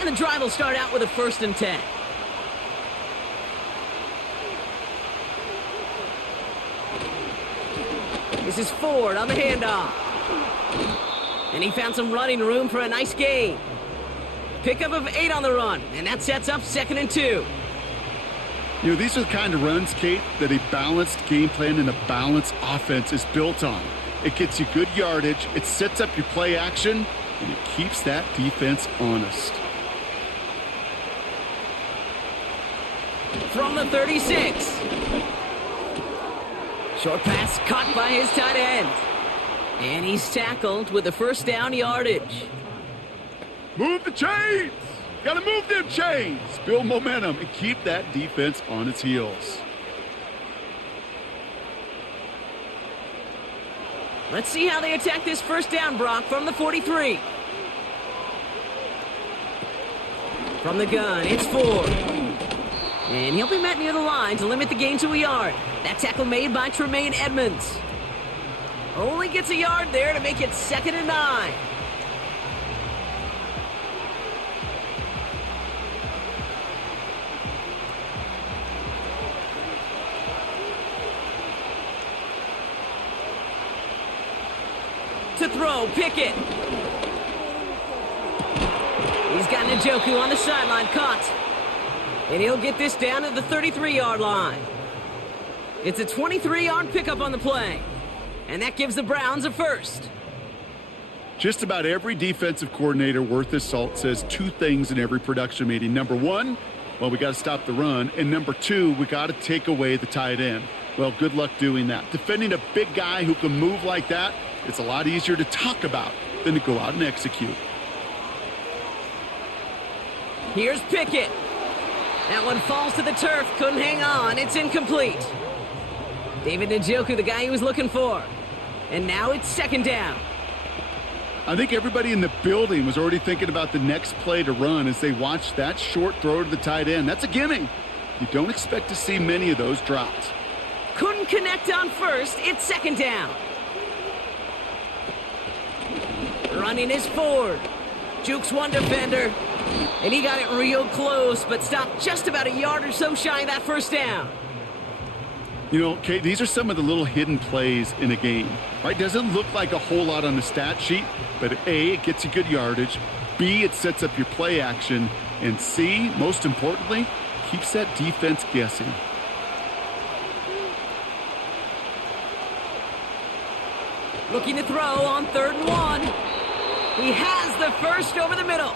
And the drive will start out with a 1st and 10. This is Ford on the handoff. And he found some running room for a nice gain. Pickup of 8 on the run, and that sets up 2nd and 2. You know, these are the kind of runs, Kate, that a balanced game plan and a balanced offense is built on. It gets you good yardage, it sets up your play action, and it keeps that defense honest. From the 36. Short pass caught by his tight end. And he's tackled with the 1st down yardage. Move the chains! Gotta move them chains! Build momentum and keep that defense on its heels. Let's see how they attack this 1st down, Brock, from the 43. From the gun, it's Ford. And he'll be met near the line to limit the gain to a yard. That tackle made by Tremaine Edmonds. Only gets a yard there to make it 2nd and 9. To throw, Pickett. He's got Njoku on the sideline, caught. And he'll get this down to the 33-yard line. It's a 23-yard pickup on the play. And that gives the Browns a 1st. Just about every defensive coordinator worth his salt says 2 things in every production meeting. Number 1, well, we got to stop the run. And number 2, we got to take away the tight end. Well, good luck doing that. Defending a big guy who can move like that, it's a lot easier to talk about than to go out and execute. Here's Pickett. That one falls to the turf. Couldn't hang on. It's incomplete. David Njoku, the guy he was looking for. And now it's 2nd down. I think everybody in the building was already thinking about the next play to run as they watched that short throw to the tight end. That's a gimme. You don't expect to see many of those dropped. Couldn't connect on 1st. It's 2nd down. Running is Ford. Jukes one defender. And he got it real close, but stopped just about a yard or so shy of that 1st down. You know, Kate, these are some of the little hidden plays in a game, right? Doesn't look like a whole lot on the stat sheet, but A, it gets you good yardage. B, it sets up your play action. And C, most importantly, keeps that defense guessing. Looking to throw on 3rd and 1. He has the 1st over the middle.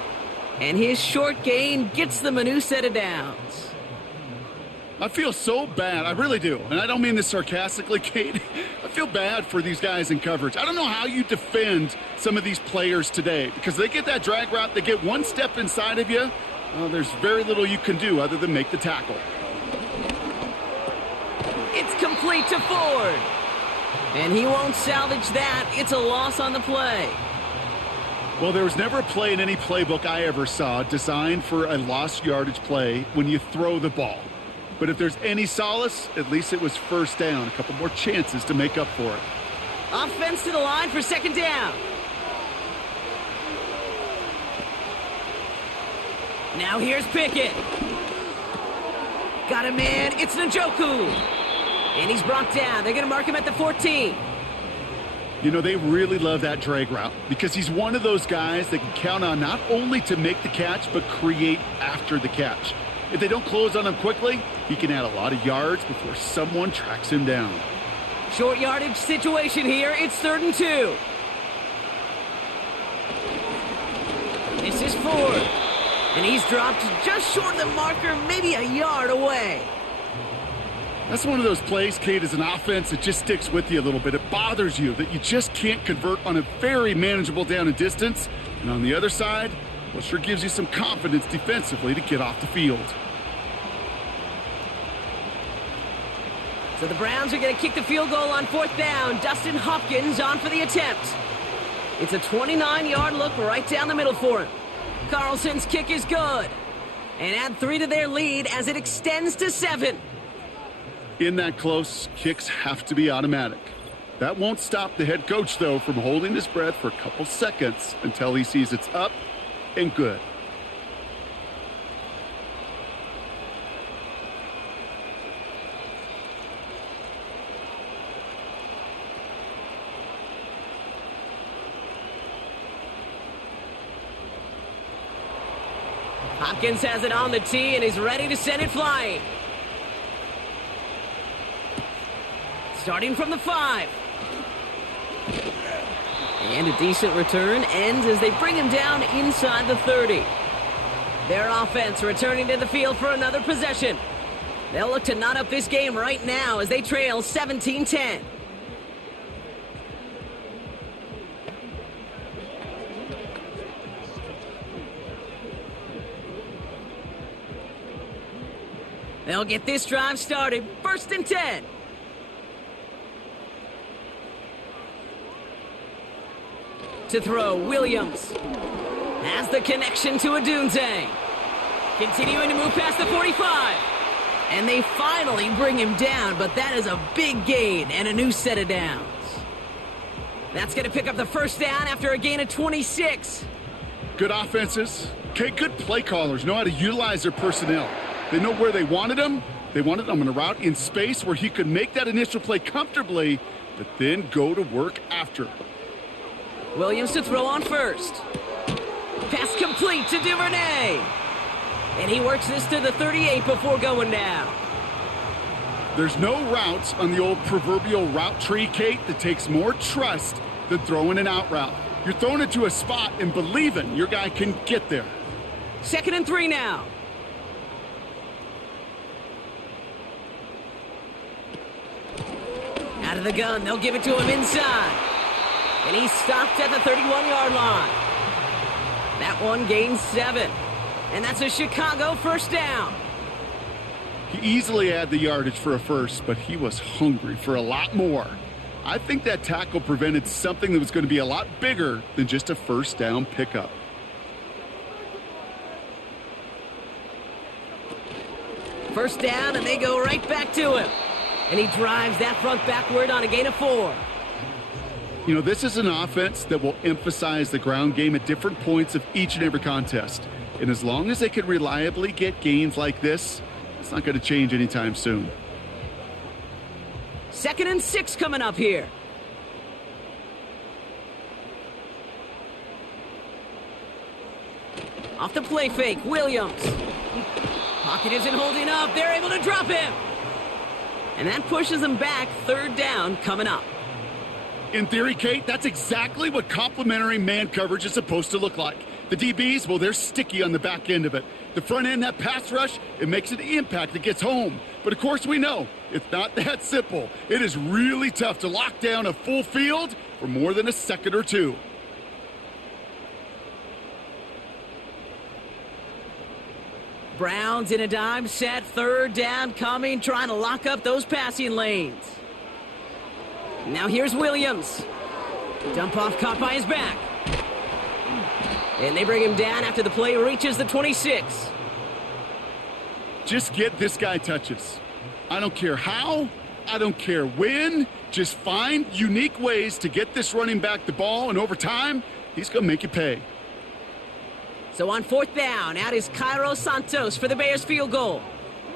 And his short gain gets them a new set of downs. I feel so bad. I really do. And I don't mean this sarcastically, Kate. I feel bad for these guys in coverage. I don't know how you defend some of these players today because they get that drag route. They get one step inside of you. There's very little you can do other than make the tackle. It's complete to Ford. And he won't salvage that. It's a loss on the play. Well, there was never a play in any playbook I ever saw designed for a lost yardage play when you throw the ball. But if there's any solace, at least it was 1st down. A couple more chances to make up for it. Offense to the line for 2nd down. Now here's Pickett. Got a man. It's Njoku. And he's brought down. They're going to mark him at the 14. You know, they really love that drag route because he's one of those guys that can count on not only to make the catch, but create after the catch. If they don't close on him quickly, he can add a lot of yards before someone tracks him down. Short yardage situation here. It's 3rd and 2. This is Ford. And he's dropped just short of the marker, maybe a yard away. That's one of those plays, Kate, as an offense that just sticks with you a little bit. It bothers you that you just can't convert on a very manageable down and distance. And on the other side, well, sure gives you some confidence defensively to get off the field. So the Browns are going to kick the field goal on 4th down. Dustin Hopkins on for the attempt. It's a 29-yard look right down the middle for him. Carlson's kick is good. And add 3 to their lead as it extends to 7. In that close, kicks have to be automatic. That won't stop the head coach, though, from holding his breath for a couple seconds until he sees it's up and good. Hopkins has it on the tee, and he's ready to send it flying. Starting from the 5. And a decent return ends as they bring him down inside the 30. Their offense returning to the field for another possession. They'll look to knot up this game right now as they trail 17-10. They'll get this drive started. 1st and 10. To throw, Williams has the connection to Duvernay. Continuing to move past the 45. And they finally bring him down, but that is a big gain and a new set of downs. That's going to pick up the 1st down after a gain of 26. Good offenses. Okay, good play callers know how to utilize their personnel. They know where they wanted him. They wanted him on a route in space where he could make that initial play comfortably, but then go to work after. Williams to throw on 1st. Pass complete to Duvernay. And he works this to the 38 before going down. There's no routes on the old proverbial route tree, Kate, that takes more trust than throwing an out route. You're throwing it to a spot and believing your guy can get there. 2nd and 3 now. Out of the gun, they'll give it to him inside. And he's stopped at the 31-yard line. That one gains 7. And that's a Chicago 1st down. He easily had the yardage for a first, but he was hungry for a lot more. I think that tackle prevented something that was going to be a lot bigger than just a 1st down pickup. First down, and they go right back to him. And he drives that front backward on a gain of 4. You know, this is an offense that will emphasize the ground game at different points of each and every contest. And as long as they can reliably get gains like this, it's not going to change anytime soon. 2nd and 6 coming up here. Off the play fake, Williams. Pocket isn't holding up. They're able to drop him. And that pushes them back. 3rd down coming up. In theory, Kate, that's exactly what complementary man coverage is supposed to look like. The DBs, well, they're sticky on the back end of it. The front end, that pass rush, it makes an impact that gets home. But of course we know it's not that simple. It is really tough to lock down a full field for more than a second or two. Browns in a dime set, 3rd down coming, trying to lock up those passing lanes. Now here's Williams. Dump off caught by his back. And they bring him down after the play reaches the 26. Just get this guy touches. I don't care how, I don't care when. Just find unique ways to get this running back the ball, and over time, he's going to make you pay. So on 4th down, out is Cairo Santos for the Bears field goal.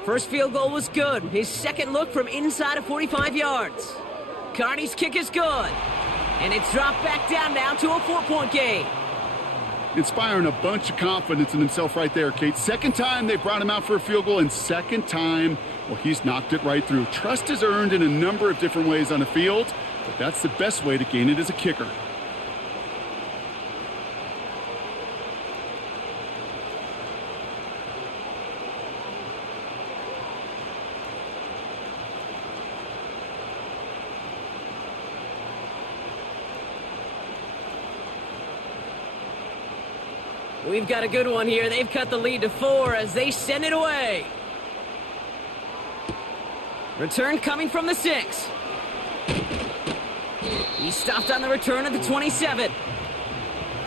First field goal was good. His second look from inside of 45 yards. Carney's kick is good. And it's dropped back down now to a 4-point game. inspiring a bunch of confidence in himself right there, Kate. Second time they brought him out for a field goal, and second time, well, he's knocked it right through. Trust is earned in a number of different ways on the field, but that's the best way to gain it as a kicker. We've got a good one here. They've cut the lead to 4 as they send it away. Return coming from the 6. He stopped on the return at the 27.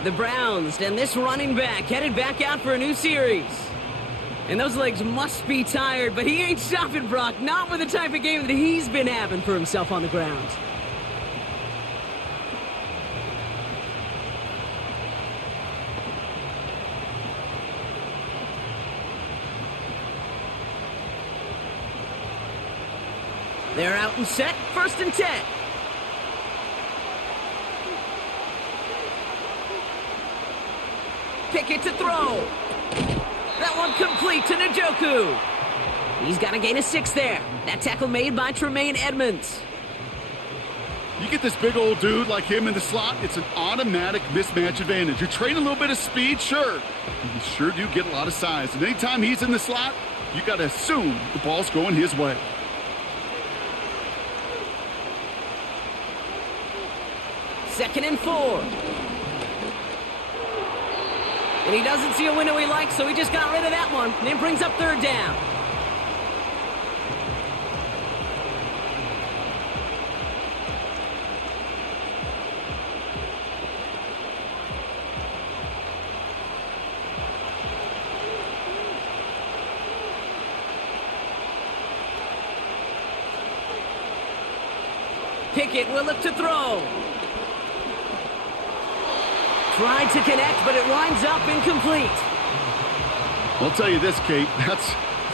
The Browns and this running back headed back out for a new series. And those legs must be tired, but he ain't stopping, Brock. Not with the type of game that he's been having for himself on the ground. They're out and set, 1st and 10. Pickett to throw. That one complete to Njoku. He's got to gain a 6 there. That tackle made by Tremaine Edmonds. You get this big old dude like him in the slot, it's an automatic mismatch advantage. You train a little bit of speed, sure. You sure do get a lot of size. And anytime he's in the slot, you got to assume the ball's going his way. Second and 4. And he doesn't see a window he likes, so he just got rid of that one. And it brings up 3rd down. Pickett will look to throw. Tried to connect, but it winds up incomplete. I'll tell you this, Kate, that's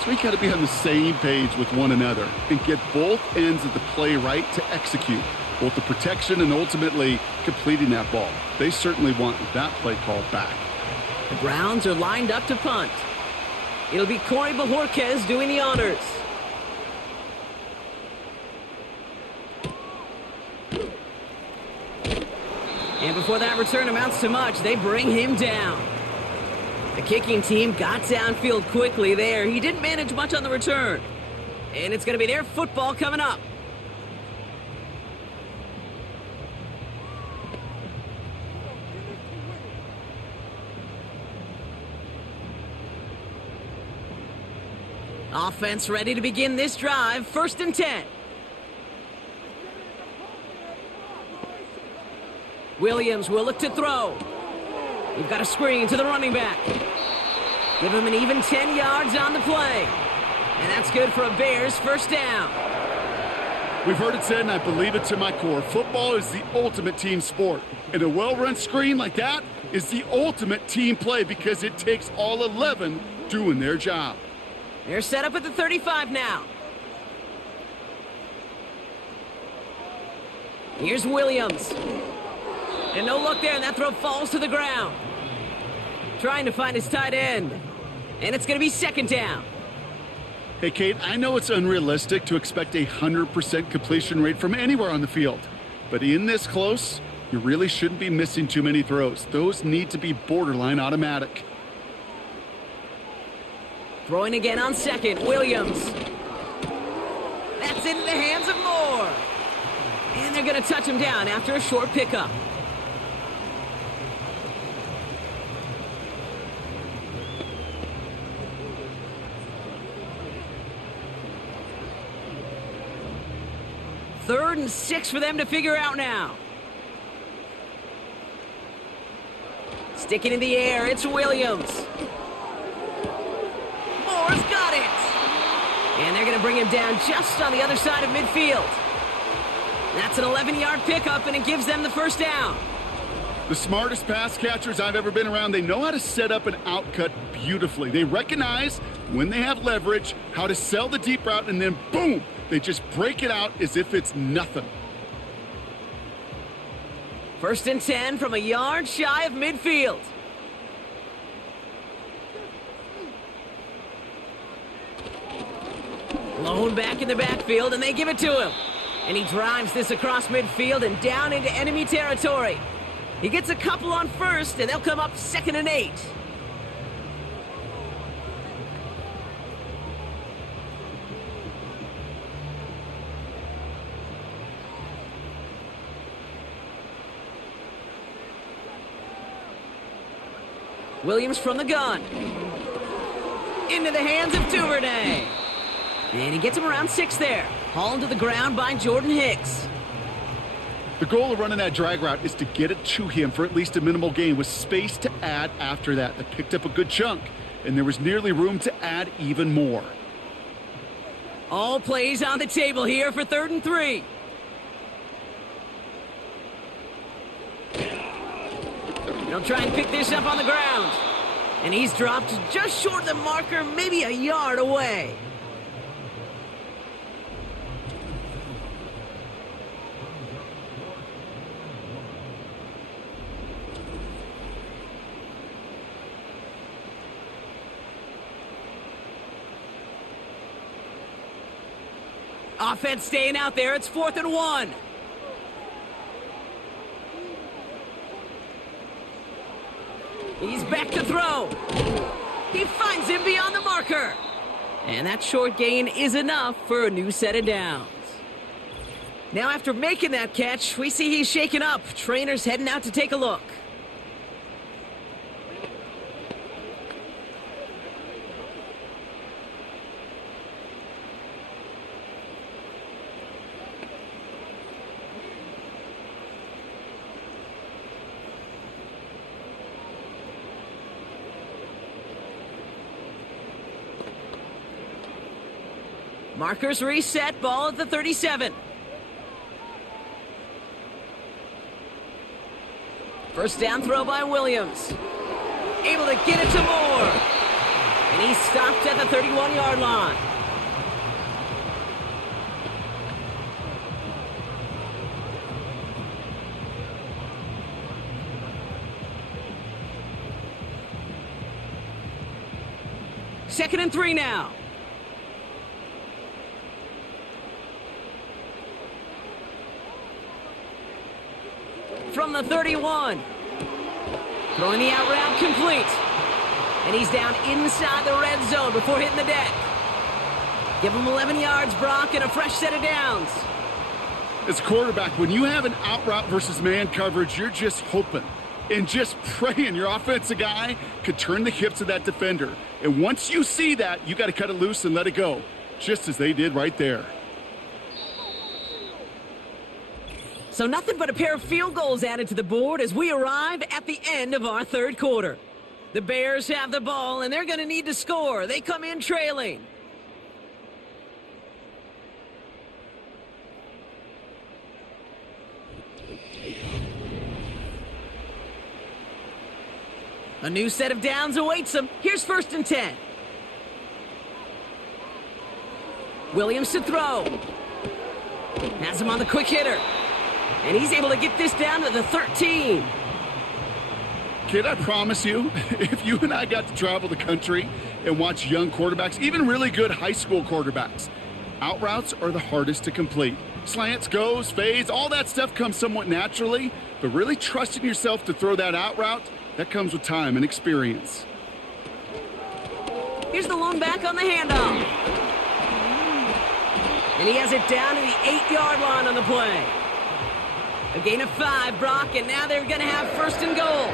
where you got to be on the same page with one another and get both ends of the play right to execute, both the protection and ultimately completing that ball. They certainly want that play called back. The Browns are lined up to punt. It'll be Corey Bajorquez doing the honors. And before that return amounts to much, they bring him down. The kicking team got downfield quickly there. He didn't manage much on the return. And it's going to be their football coming up. Offense ready to begin this drive. 1st and 10. Williams will look to throw. We've got a screen to the running back. Give him an even 10 yards on the play. And that's good for a Bears 1st down. We've heard it said, and I believe it to my core, football is the ultimate team sport. And a well-run screen like that is the ultimate team play because it takes all 11 doing their job. They're set up at the 35 now. Here's Williams. And no look there, and that throw falls to the ground. Trying to find his tight end. And it's going to be 2nd down. Hey, Kate, I know it's unrealistic to expect a 100% completion rate from anywhere on the field. But in this close, you really shouldn't be missing too many throws. Those need to be borderline automatic. Throwing again on 2nd, Williams. That's into the hands of Moore. And they're going to touch him down after a short pickup. Third and 6 for them to figure out now. Sticking in the air, it's Williams. Moore's got it. And they're going to bring him down just on the other side of midfield. That's an 11-yard pickup, and it gives them the 1st down. The smartest pass catchers I've ever been around, they know how to set up an outcut beautifully. They recognize when they have leverage, how to sell the deep route, and then boom, they just break it out as if it's nothing. 1st and 10 from a yard shy of midfield. Blown back in the backfield, and they give it to him. And he drives this across midfield and down into enemy territory. He gets a couple on first, and they'll come up 2nd and 8. Williams from the gun. Into the hands of Duvernay. And he gets him around 6 there. Hauled to the ground by Jordan Hicks. The goal of running that drag route is to get it to him for at least a minimal gain with space to add after that. They picked up a good chunk, and there was nearly room to add even more. All plays on the table here for 3rd and 3. They'll try and pick this up on the ground. And he's dropped just short of the marker, maybe a yard away. Offense staying out there. It's 4th and 1. He's back to throw. He finds him beyond the marker. And that short gain is enough for a new set of downs. Now after making that catch, we see he's shaken up. Trainer's heading out to take a look. Markers reset, ball at the 37. First down throw by Williams. Able to get it to Moore. And he's stopped at the 31-yard line. Second and 3 now. From the 31. Throwing the out route complete. And he's down inside the red zone before hitting the deck. Give him 11 yards, Brock, and a fresh set of downs. As a quarterback, when you have an out route versus man coverage, you're just hoping and just praying your offensive guy could turn the hips of that defender. And once you see that, you got to cut it loose and let it go, just as they did right there. So nothing but a pair of field goals added to the board as we arrive at the end of our 3rd quarter. The Bears have the ball, and they're going to need to score. They come in trailing. A new set of downs awaits them. Here's 1st and 10. Williams to throw. Has him on the quick hitter. And he's able to get this down to the 13. Kid, I promise you, if you and I got to travel the country and watch young quarterbacks, even really good high school quarterbacks, out routes are the hardest to complete. Slants, goes, fades, all that stuff comes somewhat naturally, but really trusting yourself to throw that out route, that comes with time and experience. Here's the lone back on the handoff. And he has it down to the 8-yard line on the play. A gain of 5, Brock, and now they're going to have 1st and goal.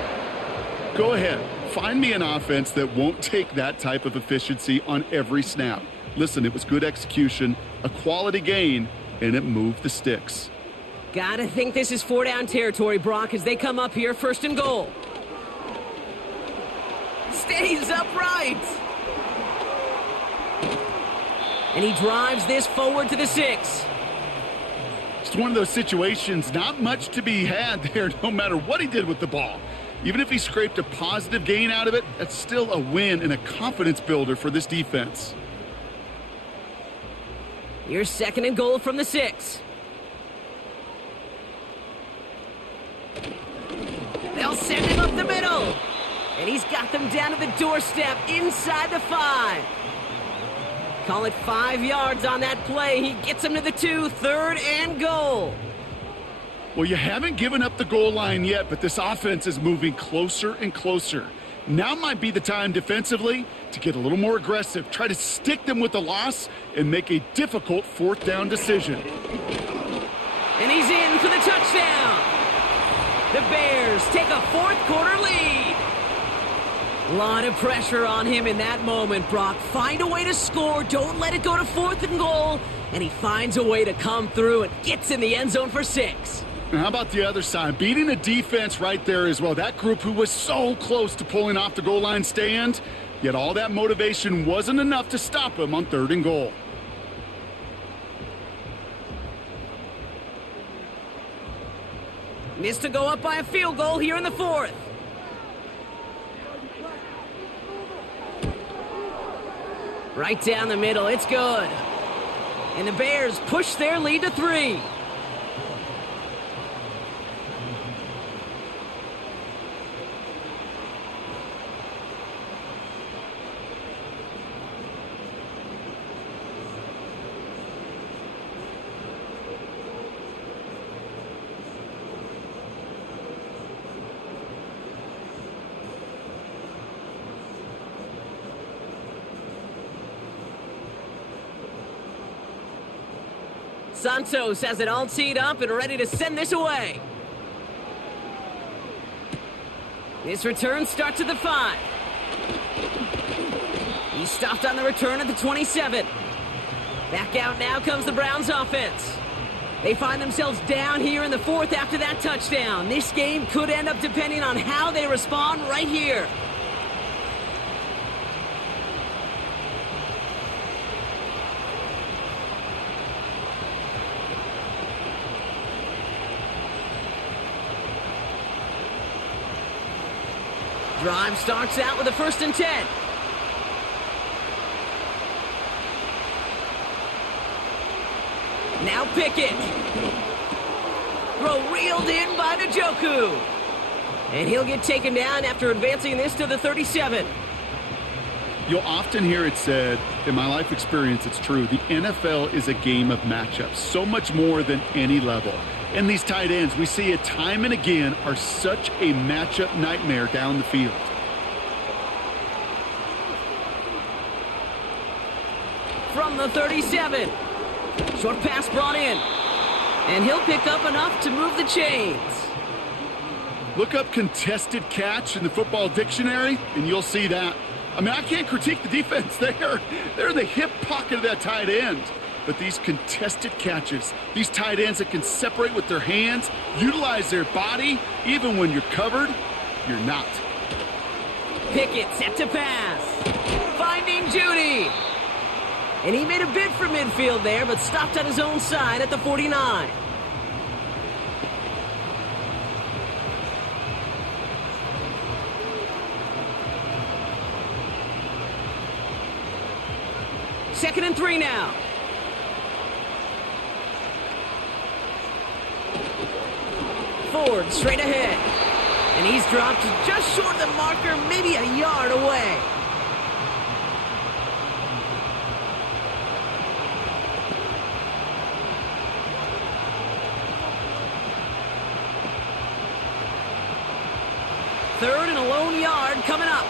Go ahead. Find me an offense that won't take that type of efficiency on every snap. Listen, it was good execution, a quality gain, and it moved the sticks. Gotta think this is 4-down territory, Brock, as they come up here, 1st and goal. Stays upright. And he drives this forward to the 6. It's one of those situations, not much to be had there no matter what he did with the ball. Even if he scraped a positive gain out of it, that's still a win and a confidence builder for this defense. Here's 2nd and goal from the 6. They'll send him up the middle. And he's got them down to the doorstep inside the 5. Call it 5 yards on that play. He gets him to the 2, 3rd and goal. Well, you haven't given up the goal line yet, but this offense is moving closer and closer. Now might be the time defensively to get a little more aggressive, try to stick them with the loss, and make a difficult 4th down decision. And he's in for the touchdown. The Bears take a 4th quarter lead. A lot of pressure on him in that moment, Brock. Find a way to score. Don't let it go to 4th and goal. And he finds a way to come through and gets in the end zone for 6. And how about the other side? Beating a defense right there as well. That group who was so close to pulling off the goal line stand, yet all that motivation wasn't enough to stop him on 3rd and goal. Missed to go up by a field goal here in the 4th. Right down the middle, it's good. And the Bears push their lead to 3. Santos has it all teed up and ready to send this away. This return starts at the 5. He stopped on the return at the 27. Back out now comes the Browns offense. They find themselves down here in the 4th after that touchdown. This game could end up depending on how they respond right here. Drive starts out with a 1st and 10. Now Pickett. Throw reeled in by Njoku. And he'll get taken down after advancing this to the 37. You'll often hear it said, in my life experience, it's true, the NFL is a game of matchups, so much more than any level. And these tight ends, we see it time and again, are such a matchup nightmare down the field. From the 37. Short pass brought in. And he'll pick up enough to move the chains. Look up contested catch in the football dictionary, and you'll see that. I mean, I can't critique the defense there. They're in the hip pocket of that tight end. But these contested catches, these tight ends that can separate with their hands, utilize their body, even when you're covered, you're not. Pickett set to pass. Finding Judy. And he made a bid for midfield there, but stopped on his own side at the 49. Second and 3 now. Ford straight ahead. And he's dropped just short of the marker, maybe a yard away. Third and a lone yard coming up.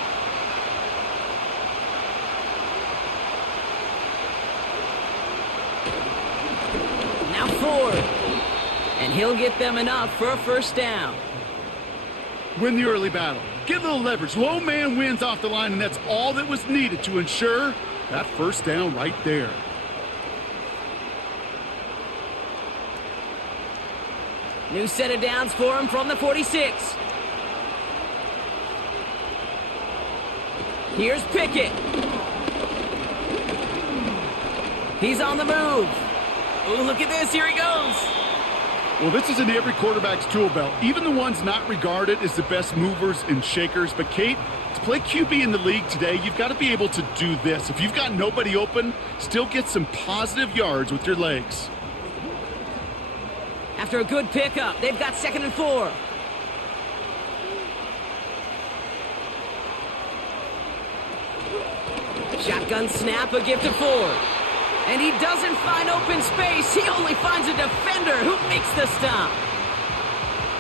Now Ford. And he'll get them enough for a 1st down. Win the early battle. Get a little leverage. Low man wins off the line, and that's all that was needed to ensure that 1st down right there. New set of downs for him from the 46. Here's Pickett. He's on the move. Ooh, look at this. Here he goes. Well, this is in every quarterback's tool belt, even the ones not regarded as the best movers and shakers. But, Kate, to play QB in the league today, you've got to be able to do this. If you've got nobody open, still get some positive yards with your legs. After a good pickup, they've got 2nd and 4. Shotgun snap, a gift to Ford. And he doesn't find open space. He only finds a defender who makes the stop.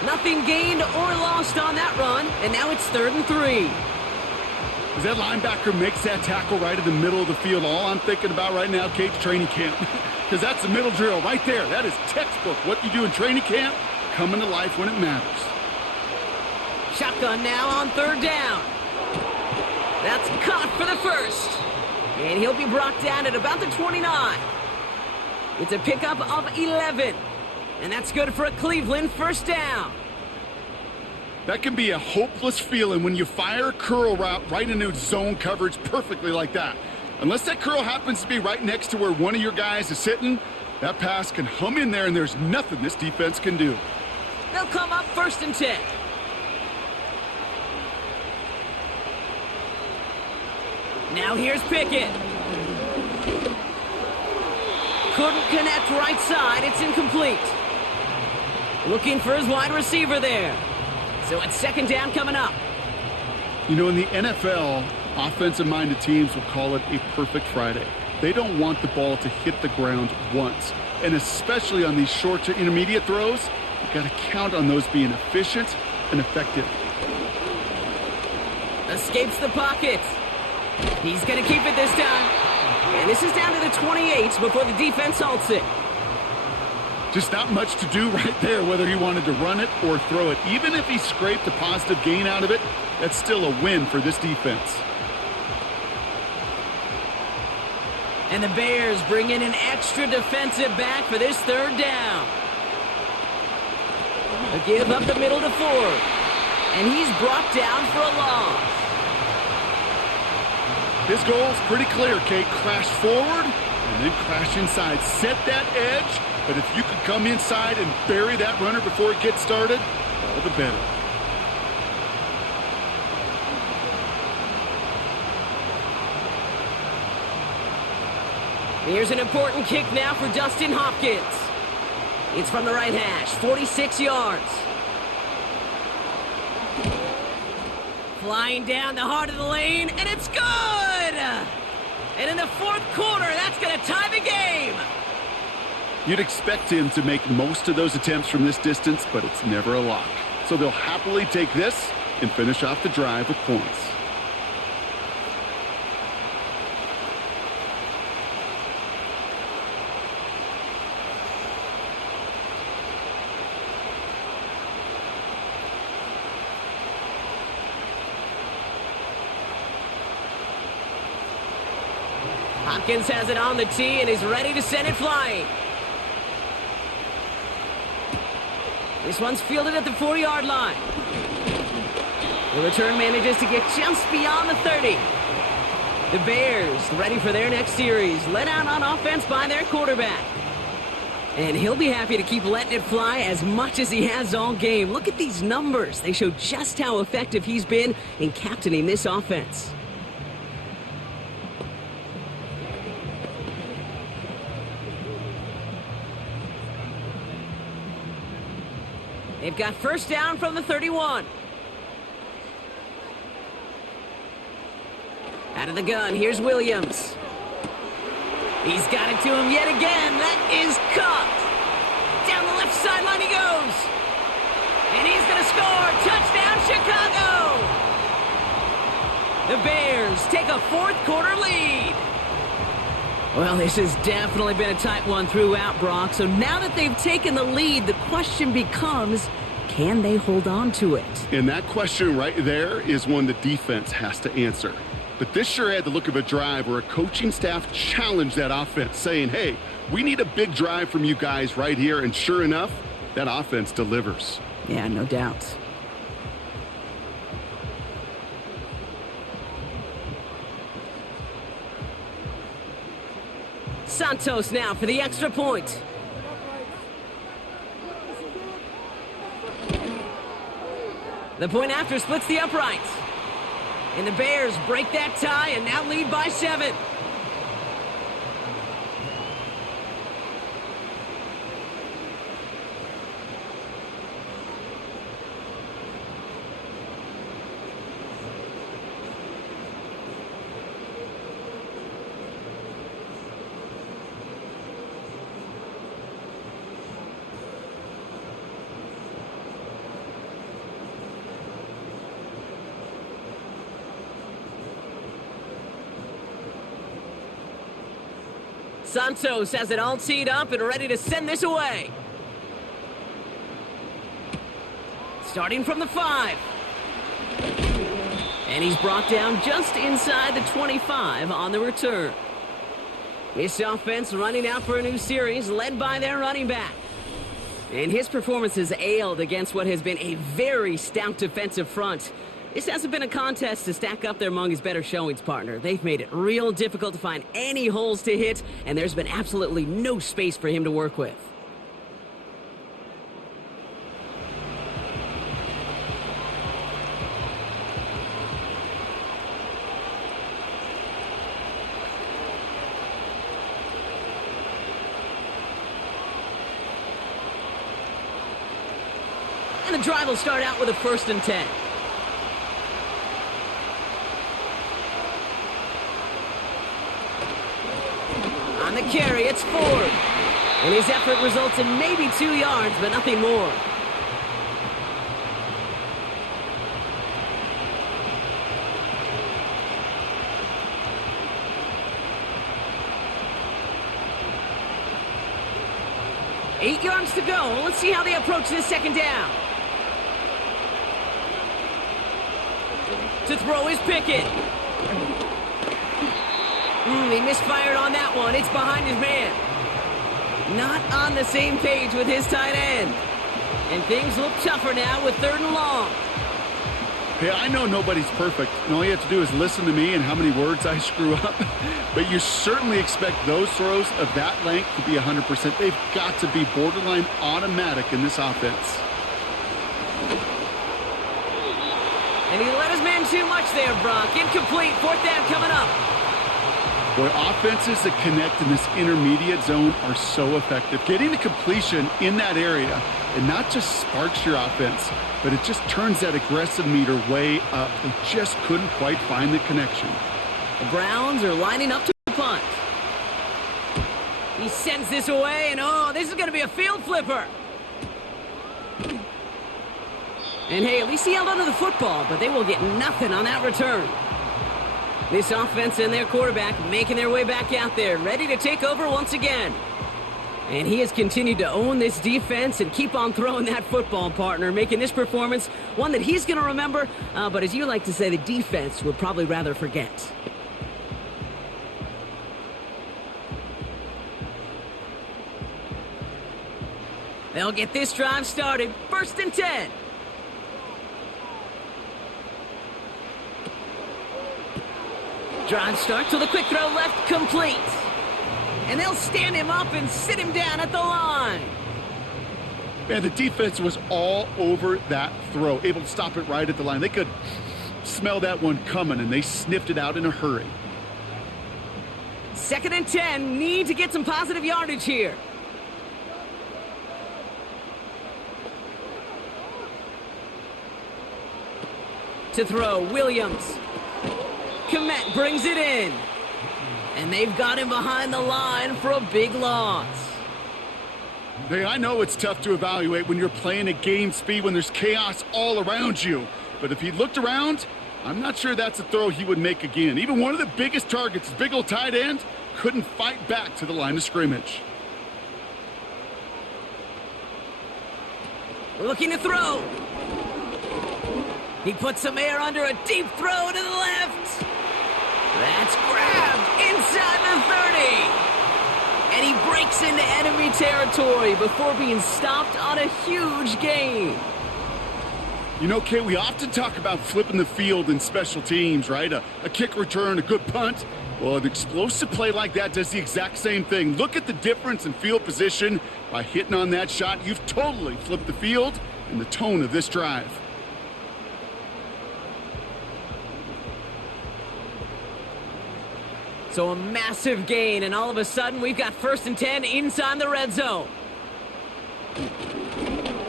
Nothing gained or lost on that run, and now it's 3rd and 3. As that linebacker makes that tackle right in the middle of the field, all I'm thinking about right now, Kate's training camp. Because that's the middle drill right there. That is textbook. What you do in training camp, coming to life when it matters. Shotgun now on 3rd down. That's caught for the first. And he'll be brought down at about the 29. It's a pickup of 11. And that's good for a Cleveland 1st down. That can be a hopeless feeling when you fire a curl route right into zone coverage perfectly like that. Unless that curl happens to be right next to where one of your guys is sitting, that pass can hum in there and there's nothing this defense can do. They'll come up 1st and 10. Now here's Pickett. Couldn't connect right side. It's incomplete. Looking for his wide receiver there. So it's 2nd down coming up. You know, in the NFL, offensive-minded teams will call it a perfect Friday. They don't want the ball to hit the ground once. And especially on these short to intermediate throws, you've got to count on those being efficient and effective. Escapes the pocket. He's going to keep it this time. And this is down to the 28 before the defense halts it. Just not much to do right there, whether he wanted to run it or throw it. Even if he scraped a positive gain out of it, that's still a win for this defense. And the Bears bring in an extra defensive back for this 3rd down. A give up the middle to Ford. And he's brought down for a loss. His goal is pretty clear, Kate. Crash forward and then crash inside. Set that edge. But if you could come inside and bury that runner before it gets started, all the better. Here's an important kick now for Dustin Hopkins. It's from the right hash, 46 yards. Flying down the heart of the lane, and it's good! And in the 4th quarter, that's going to tie the game. You'd expect him to make most of those attempts from this distance, but it's never a lock. So they'll happily take this and finish off the drive with points. Hopkins has it on the tee and is ready to send it flying. This one's fielded at the 4-yard line. The return manages to get just beyond the 30. The Bears ready for their next series, led out on offense by their quarterback. And he'll be happy to keep letting it fly as much as he has all game. Look at these numbers. They show just how effective he's been in captaining this offense. They've got 1st down from the 31. Out of the gun, here's Williams. He's got it to him yet again. That is caught. Down the left sideline he goes. And he's going to score. Touchdown, Chicago. The Bears take a 4th quarter lead. Well, this has definitely been a tight one throughout, Brock. So now that they've taken the lead, the question becomes, can they hold on to it? And that question right there is one the defense has to answer. But this sure had the look of a drive where a coaching staff challenged that offense, saying, hey, we need a big drive from you guys right here. And sure enough, that offense delivers. Yeah, no doubt. Santos now for the extra point. The point after splits the uprights. And the Bears break that tie and now lead by 7. Santos has it all teed up and ready to send this away. Starting from the 5. And he's brought down just inside the 25 on the return. This offense running out for a new series, led by their running back. And his performance has ailed against what has been a very stout defensive front. This hasn't been a contest to stack up there among his better showings, partner. They've made it real difficult to find any holes to hit, and there's been absolutely no space for him to work with. And the drive will start out with a 1st and 10. On the carry, it's Ford. And his effort results in maybe 2 yards, but nothing more. Eight yards to go. Let's see how they approach this 2nd down. To throw is Pickett. He misfired on that one. It's behind his man. Not on the same page with his tight end. And things look tougher now with 3rd and long. Hey, I know nobody's perfect, and all you have to do is listen to me and how many words I screw up. But you certainly expect those throws of that length to be 100%. They've got to be borderline automatic in this offense. And he let his man too much there, Brock. Incomplete. 4th down coming up. Boy, offenses that connect in this intermediate zone are so effective. Getting the completion in that area, it not just sparks your offense, but it just turns that aggressive meter way up. They just couldn't quite find the connection. The Browns are lining up to punt. He sends this away, and this is going to be a field flipper. And hey, at least he held onto the football, but they will get nothing on that return. This offense and their quarterback making their way back out there, ready to take over once again. And he has continued to own this defense and keep on throwing that football, partner, making this performance one that he's going to remember, but as you like to say, the defense would probably rather forget. They'll get this drive started. 1st and 10. Drive starts with a quick throw left, complete. And they'll stand him up and sit him down at the line. Man, the defense was all over that throw, able to stop it right at the line. They could smell that one coming, and they sniffed it out in a hurry. 2nd and 10, need to get some positive yardage here. To throw, Williams. Komet brings it in. And they've got him behind the line for a big loss. Hey, I know it's tough to evaluate when you're playing at game speed, when there's chaos all around you. But if he looked around, I'm not sure that's a throw he would make again. Even one of the biggest targets, big old tight end, couldn't fight back to the line of scrimmage. Looking to throw. He puts some air under a deep throw to the left. That's grabbed inside the 30. And he breaks into enemy territory before being stopped on a huge gain. You know, Kate, we often talk about flipping the field in special teams, right? A kick return, a good punt. Well, an explosive play like that does the exact same thing. Look at the difference in field position. By hitting on that shot, you've totally flipped the field and the tone of this drive. So a massive gain, and all of a sudden we've got 1st and 10 inside the red zone.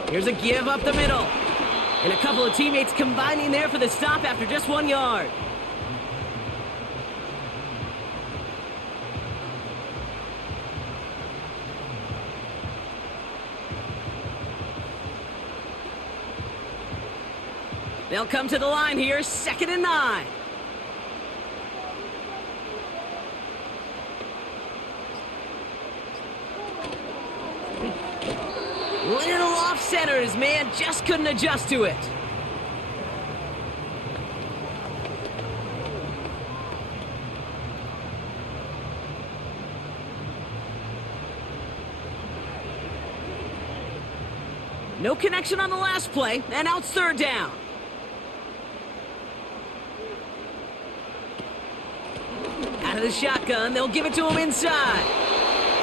Here's a give up the middle. And a couple of teammates combining there for the stop after just 1 yard. They'll come to the line here, 2nd and 9. center. His man just couldn't adjust to it. No connection on the last play, and now it's third down. Out of the shotgun, they'll give it to him inside.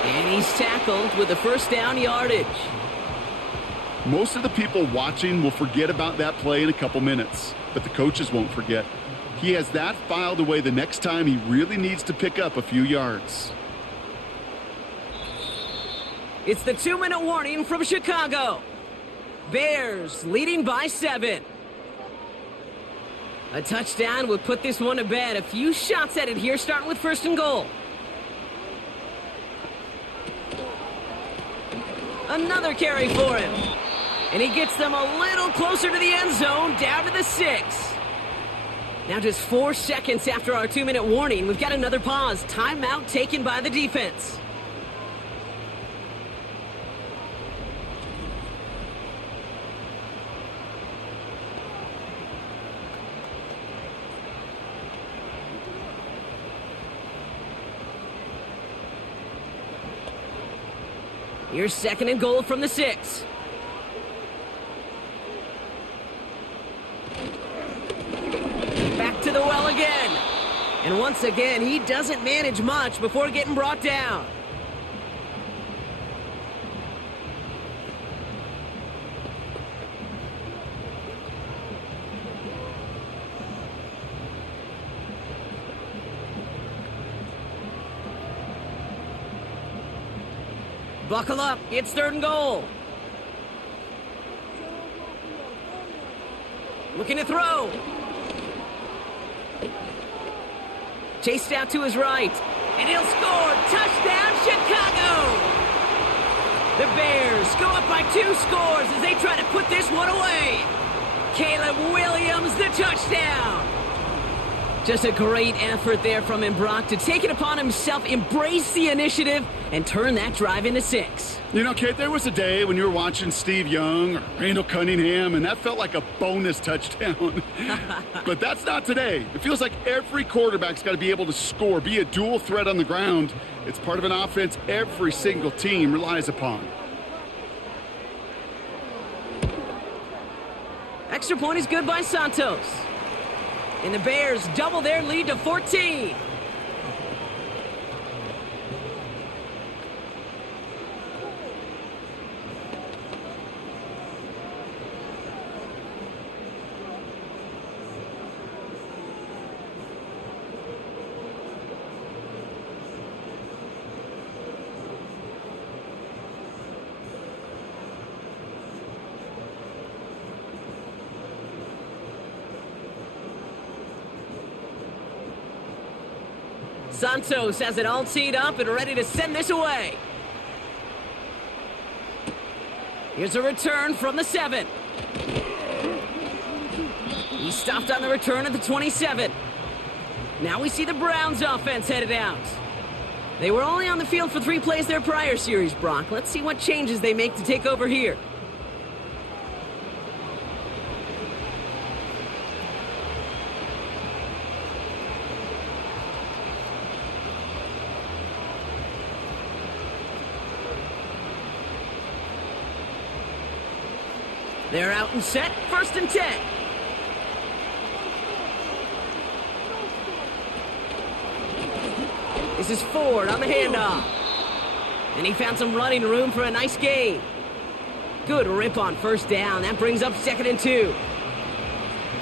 And he's tackled with the first down yardage. Most of the people watching will forget about that play in a couple minutes, but the coaches won't forget. He has that filed away the next time he really needs to pick up a few yards. It's the 2-minute warning from Chicago. Bears leading by 7. A touchdown would put this one to bed. A few shots at it here, starting with 1st and goal. Another carry for him. And he gets them a little closer to the end zone, down to the 6. Now just 4 seconds after our 2-minute warning, we've got another pause. Timeout taken by the defense. Here's 2nd and goal from the 6. Back to the well again. And once again, he doesn't manage much before getting brought down. Buckle up, it's 3rd and goal. Looking to throw. Chased out to his right. And he'll score. Touchdown, Chicago! The Bears go up by 2 scores as they try to put this one away. Caleb Williams, the touchdown. Just a great effort there from him, Brock, to take it upon himself, embrace the initiative, and turn that drive into 6. You know, Kate, there was a day when you were watching Steve Young or Randall Cunningham, and that felt like a bonus touchdown. But that's not today. It feels like every quarterback's got to be able to score, be a dual threat on the ground. It's part of an offense every single team relies upon. Extra point is good by Santos. And the Bears double their lead to 14. Santos has it all teed up and ready to send this away. Here's a return from the 7. He stopped on the return at the 27. Now we see the Browns offense headed out. They were only on the field for 3 plays their prior series, Brock. Let's see what changes they make to take over here. They're out and set, 1st and 10. This is Ford on the handoff. And he found some running room for a nice gain. Good rip on 1st down. That brings up 2nd and 2.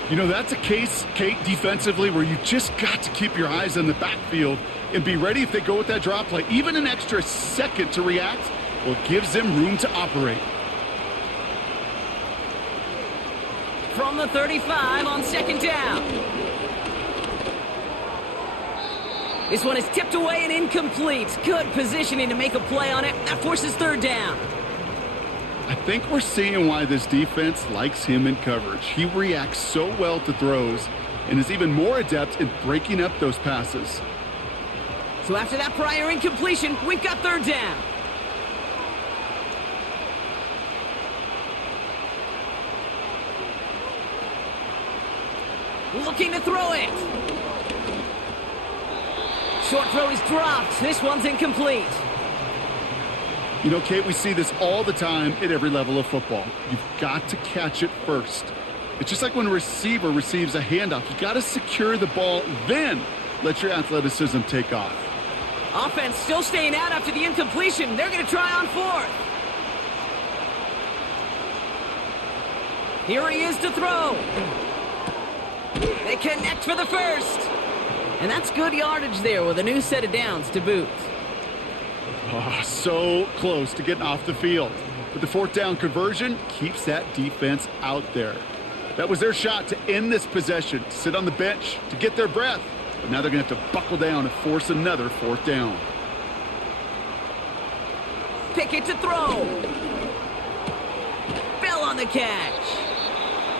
You know, that's a case, Kate, defensively, where you just got to keep your eyes on the backfield and be ready if they go with that drop play. Even an extra second to react, well, it gives them room to operate. From the 35 on 2nd down. This one is tipped away and incomplete. Good positioning to make a play on it. That forces 3rd down. I think we're seeing why this defense likes him in coverage. He reacts so well to throws and is even more adept in breaking up those passes. So after that prior incompletion, we've got 3rd down. Looking to throw it. Short throw is dropped. This one's incomplete. You know, Kate, we see this all the time at every level of football. You've got to catch it first. It's just like when a receiver receives a handoff. You've got to secure the ball, then let your athleticism take off. Offense still staying out after the incompletion. They're going to try on fourth. Here he is to throw. They connect for the first. And that's good yardage there with a new set of downs to boot. Oh, so close to getting off the field. But the fourth down conversion keeps that defense out there. That was their shot to end this possession, sit on the bench to get their breath. But now they're going to have to buckle down and force another fourth down. Pickett to throw. Bell on the catch.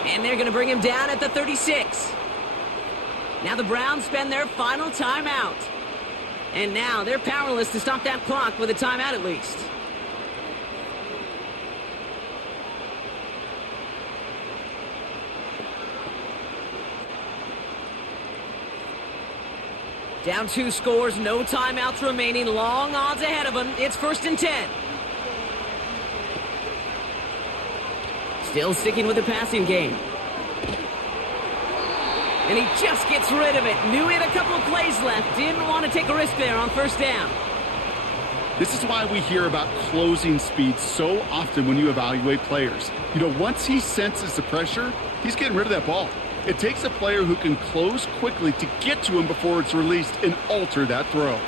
And they're going to bring him down at the 36. Now the Browns spend their final timeout. And now they're powerless to stop that clock with a timeout at least. Down 2 scores, no timeouts remaining, long odds ahead of them. It's 1st and 10. Still sticking with the passing game. And he just gets rid of it. Knew he had a couple of plays left. Didn't want to take a risk there on 1st down. This is why we hear about closing speed so often when you evaluate players. You know, once he senses the pressure, he's getting rid of that ball. It takes a player who can close quickly to get to him before it's released and alter that throw.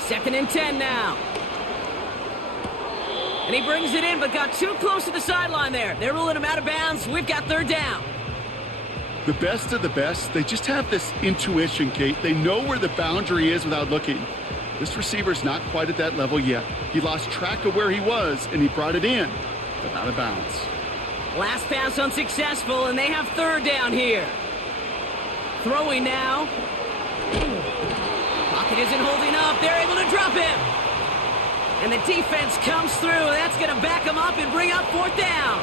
2nd and 10 now. And he brings it in, but got too close to the sideline there. They're ruling him out of bounds. We've got 3rd down. The best of the best, they just have this intuition, Kate. They know where the boundary is without looking. This receiver's not quite at that level yet. He lost track of where he was, and he brought it in, but out of bounds. Last pass unsuccessful, and they have 3rd down here. Throwing now. Pocket isn't holding up. They're able to drop him. And the defense comes through. That's going to back him up and bring up 4th down.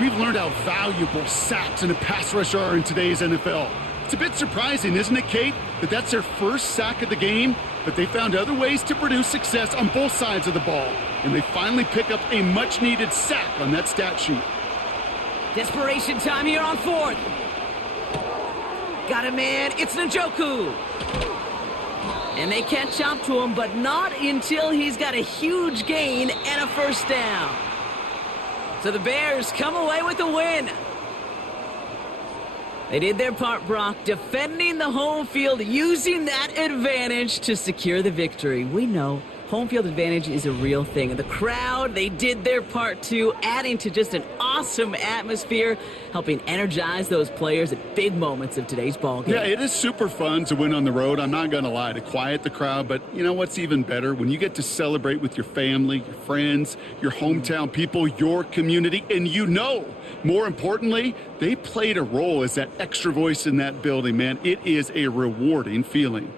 We've learned how valuable sacks and a pass rush are in today's NFL. It's a bit surprising, isn't it, Kate, that that's their first sack of the game, but they found other ways to produce success on both sides of the ball, and they finally pick up a much-needed sack on that stat sheet. Desperation time here on 4th. Got a man. It's Njoku. And they catch up to him, but not until he's got a huge gain and a 1st down. So the Bears come away with the win. They did their part, Brock, defending the home field, using that advantage to secure the victory. We know home field advantage is a real thing. And the crowd, they did their part too, adding to just an awesome atmosphere, helping energize those players at big moments of today's ball game. Yeah, it is super fun to win on the road. I'm not going to lie, to quiet the crowd. But you know what's even better? When you get to celebrate with your family, your friends, your hometown people, your community, and you know, more importantly, they played a role as that extra voice in that building, man. It is a rewarding feeling.